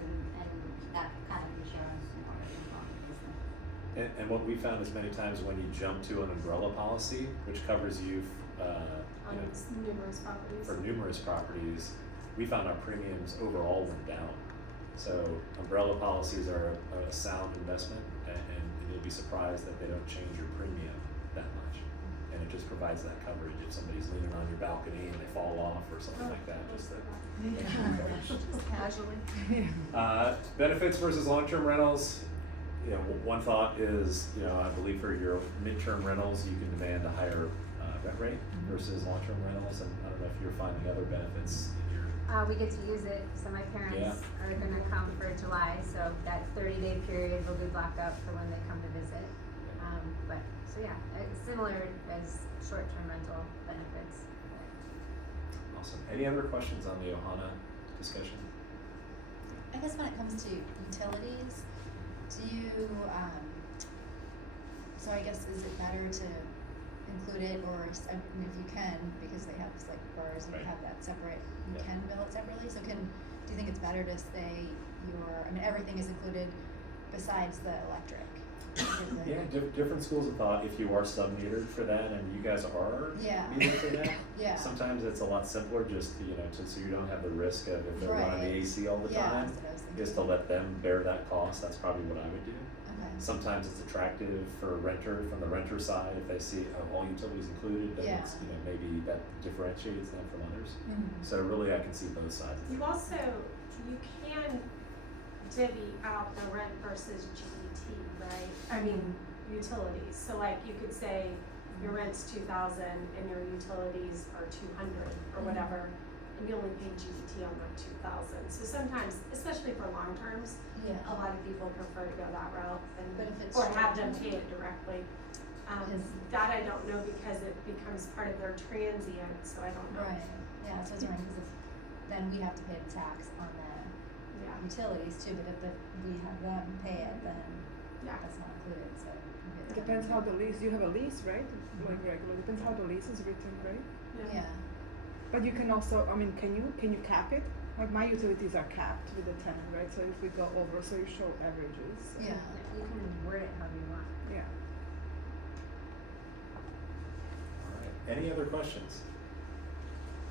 that kind of insurance in order to run the business. And what we found is many times when you jump to an umbrella policy, which covers you, On numerous properties. for numerous properties, we found our premiums overall went down. So umbrella policies are a sound investment, and you'll be surprised that they don't change your premium that much. And it just provides that coverage if somebody's leaning on your balcony and they fall off or something like that, just to make sure you're covered. Just casually. Benefits versus long-term rentals. One thought is, I believe for your midterm rentals, you can demand a higher rent rate versus long-term rentals, and I don't know if you're finding other benefits in your. We get to use it, so my parents are gonna come for July, so that 30-day period will be blocked out for when they come to visit. So yeah, it's similar as short-term rental benefits. Awesome. Any other questions on the Ohana discussion? I guess when it comes to utilities, do you, so I guess is it better to include it, or if you can, because they have like bars, you Right. have that separate, you Yeah. can bill it separately, so do you think it's better to say everything is included besides the electric? Yeah, different schools of thought. If you are sub-metered for that, and you guys are Yeah. metered for that, Yeah. sometimes it's a lot simpler just so you don't have the risk of if they're running the Right. AC all the Yeah, time, that's what I was thinking. is to let them bear that cost. That's probably what I would do. Okay. Sometimes it's attractive for from the renter side, if they see all utilities included, then Yeah. it's, maybe that differentiates them from others. Mhm. So really, I can see both sides. You can divvy out the rent versus GET, right? I mean, utilities, so like you could say your rent's 2,000 and your utilities are 200 or whatever, and you only pay GET on that 2,000. So sometimes, especially for long terms, Yeah. a lot of people prefer to go that route But if it's or have them short-term- pay it directly. Is- That I don't know because it becomes part of their transient, so I don't know. Right, yeah, so I was wondering, because then we have to pay the tax on the Yeah, utilities too, but if we have them pay it, then yeah. that's not included, so. It depends how the lease, you have a lease, right? Like regular, depends how the lease is written, right? Yeah, But you can also, can you cap it? Like my utilities are capped with the tenant, right? So if we go over, so you show averages. So, yeah. You can word it however you want. Yeah. All right. Any other questions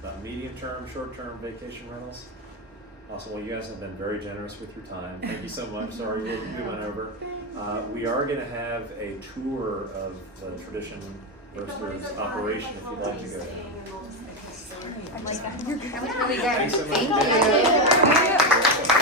about medium-term, short-term vacation rentals? Awesome. Well, you guys have been very generous with your time. Thank you so much. Sorry we went over. We are going to have a tour of the Tradition Roasters operation if you'd like to go. That was really good. Thanks so much. Thank you.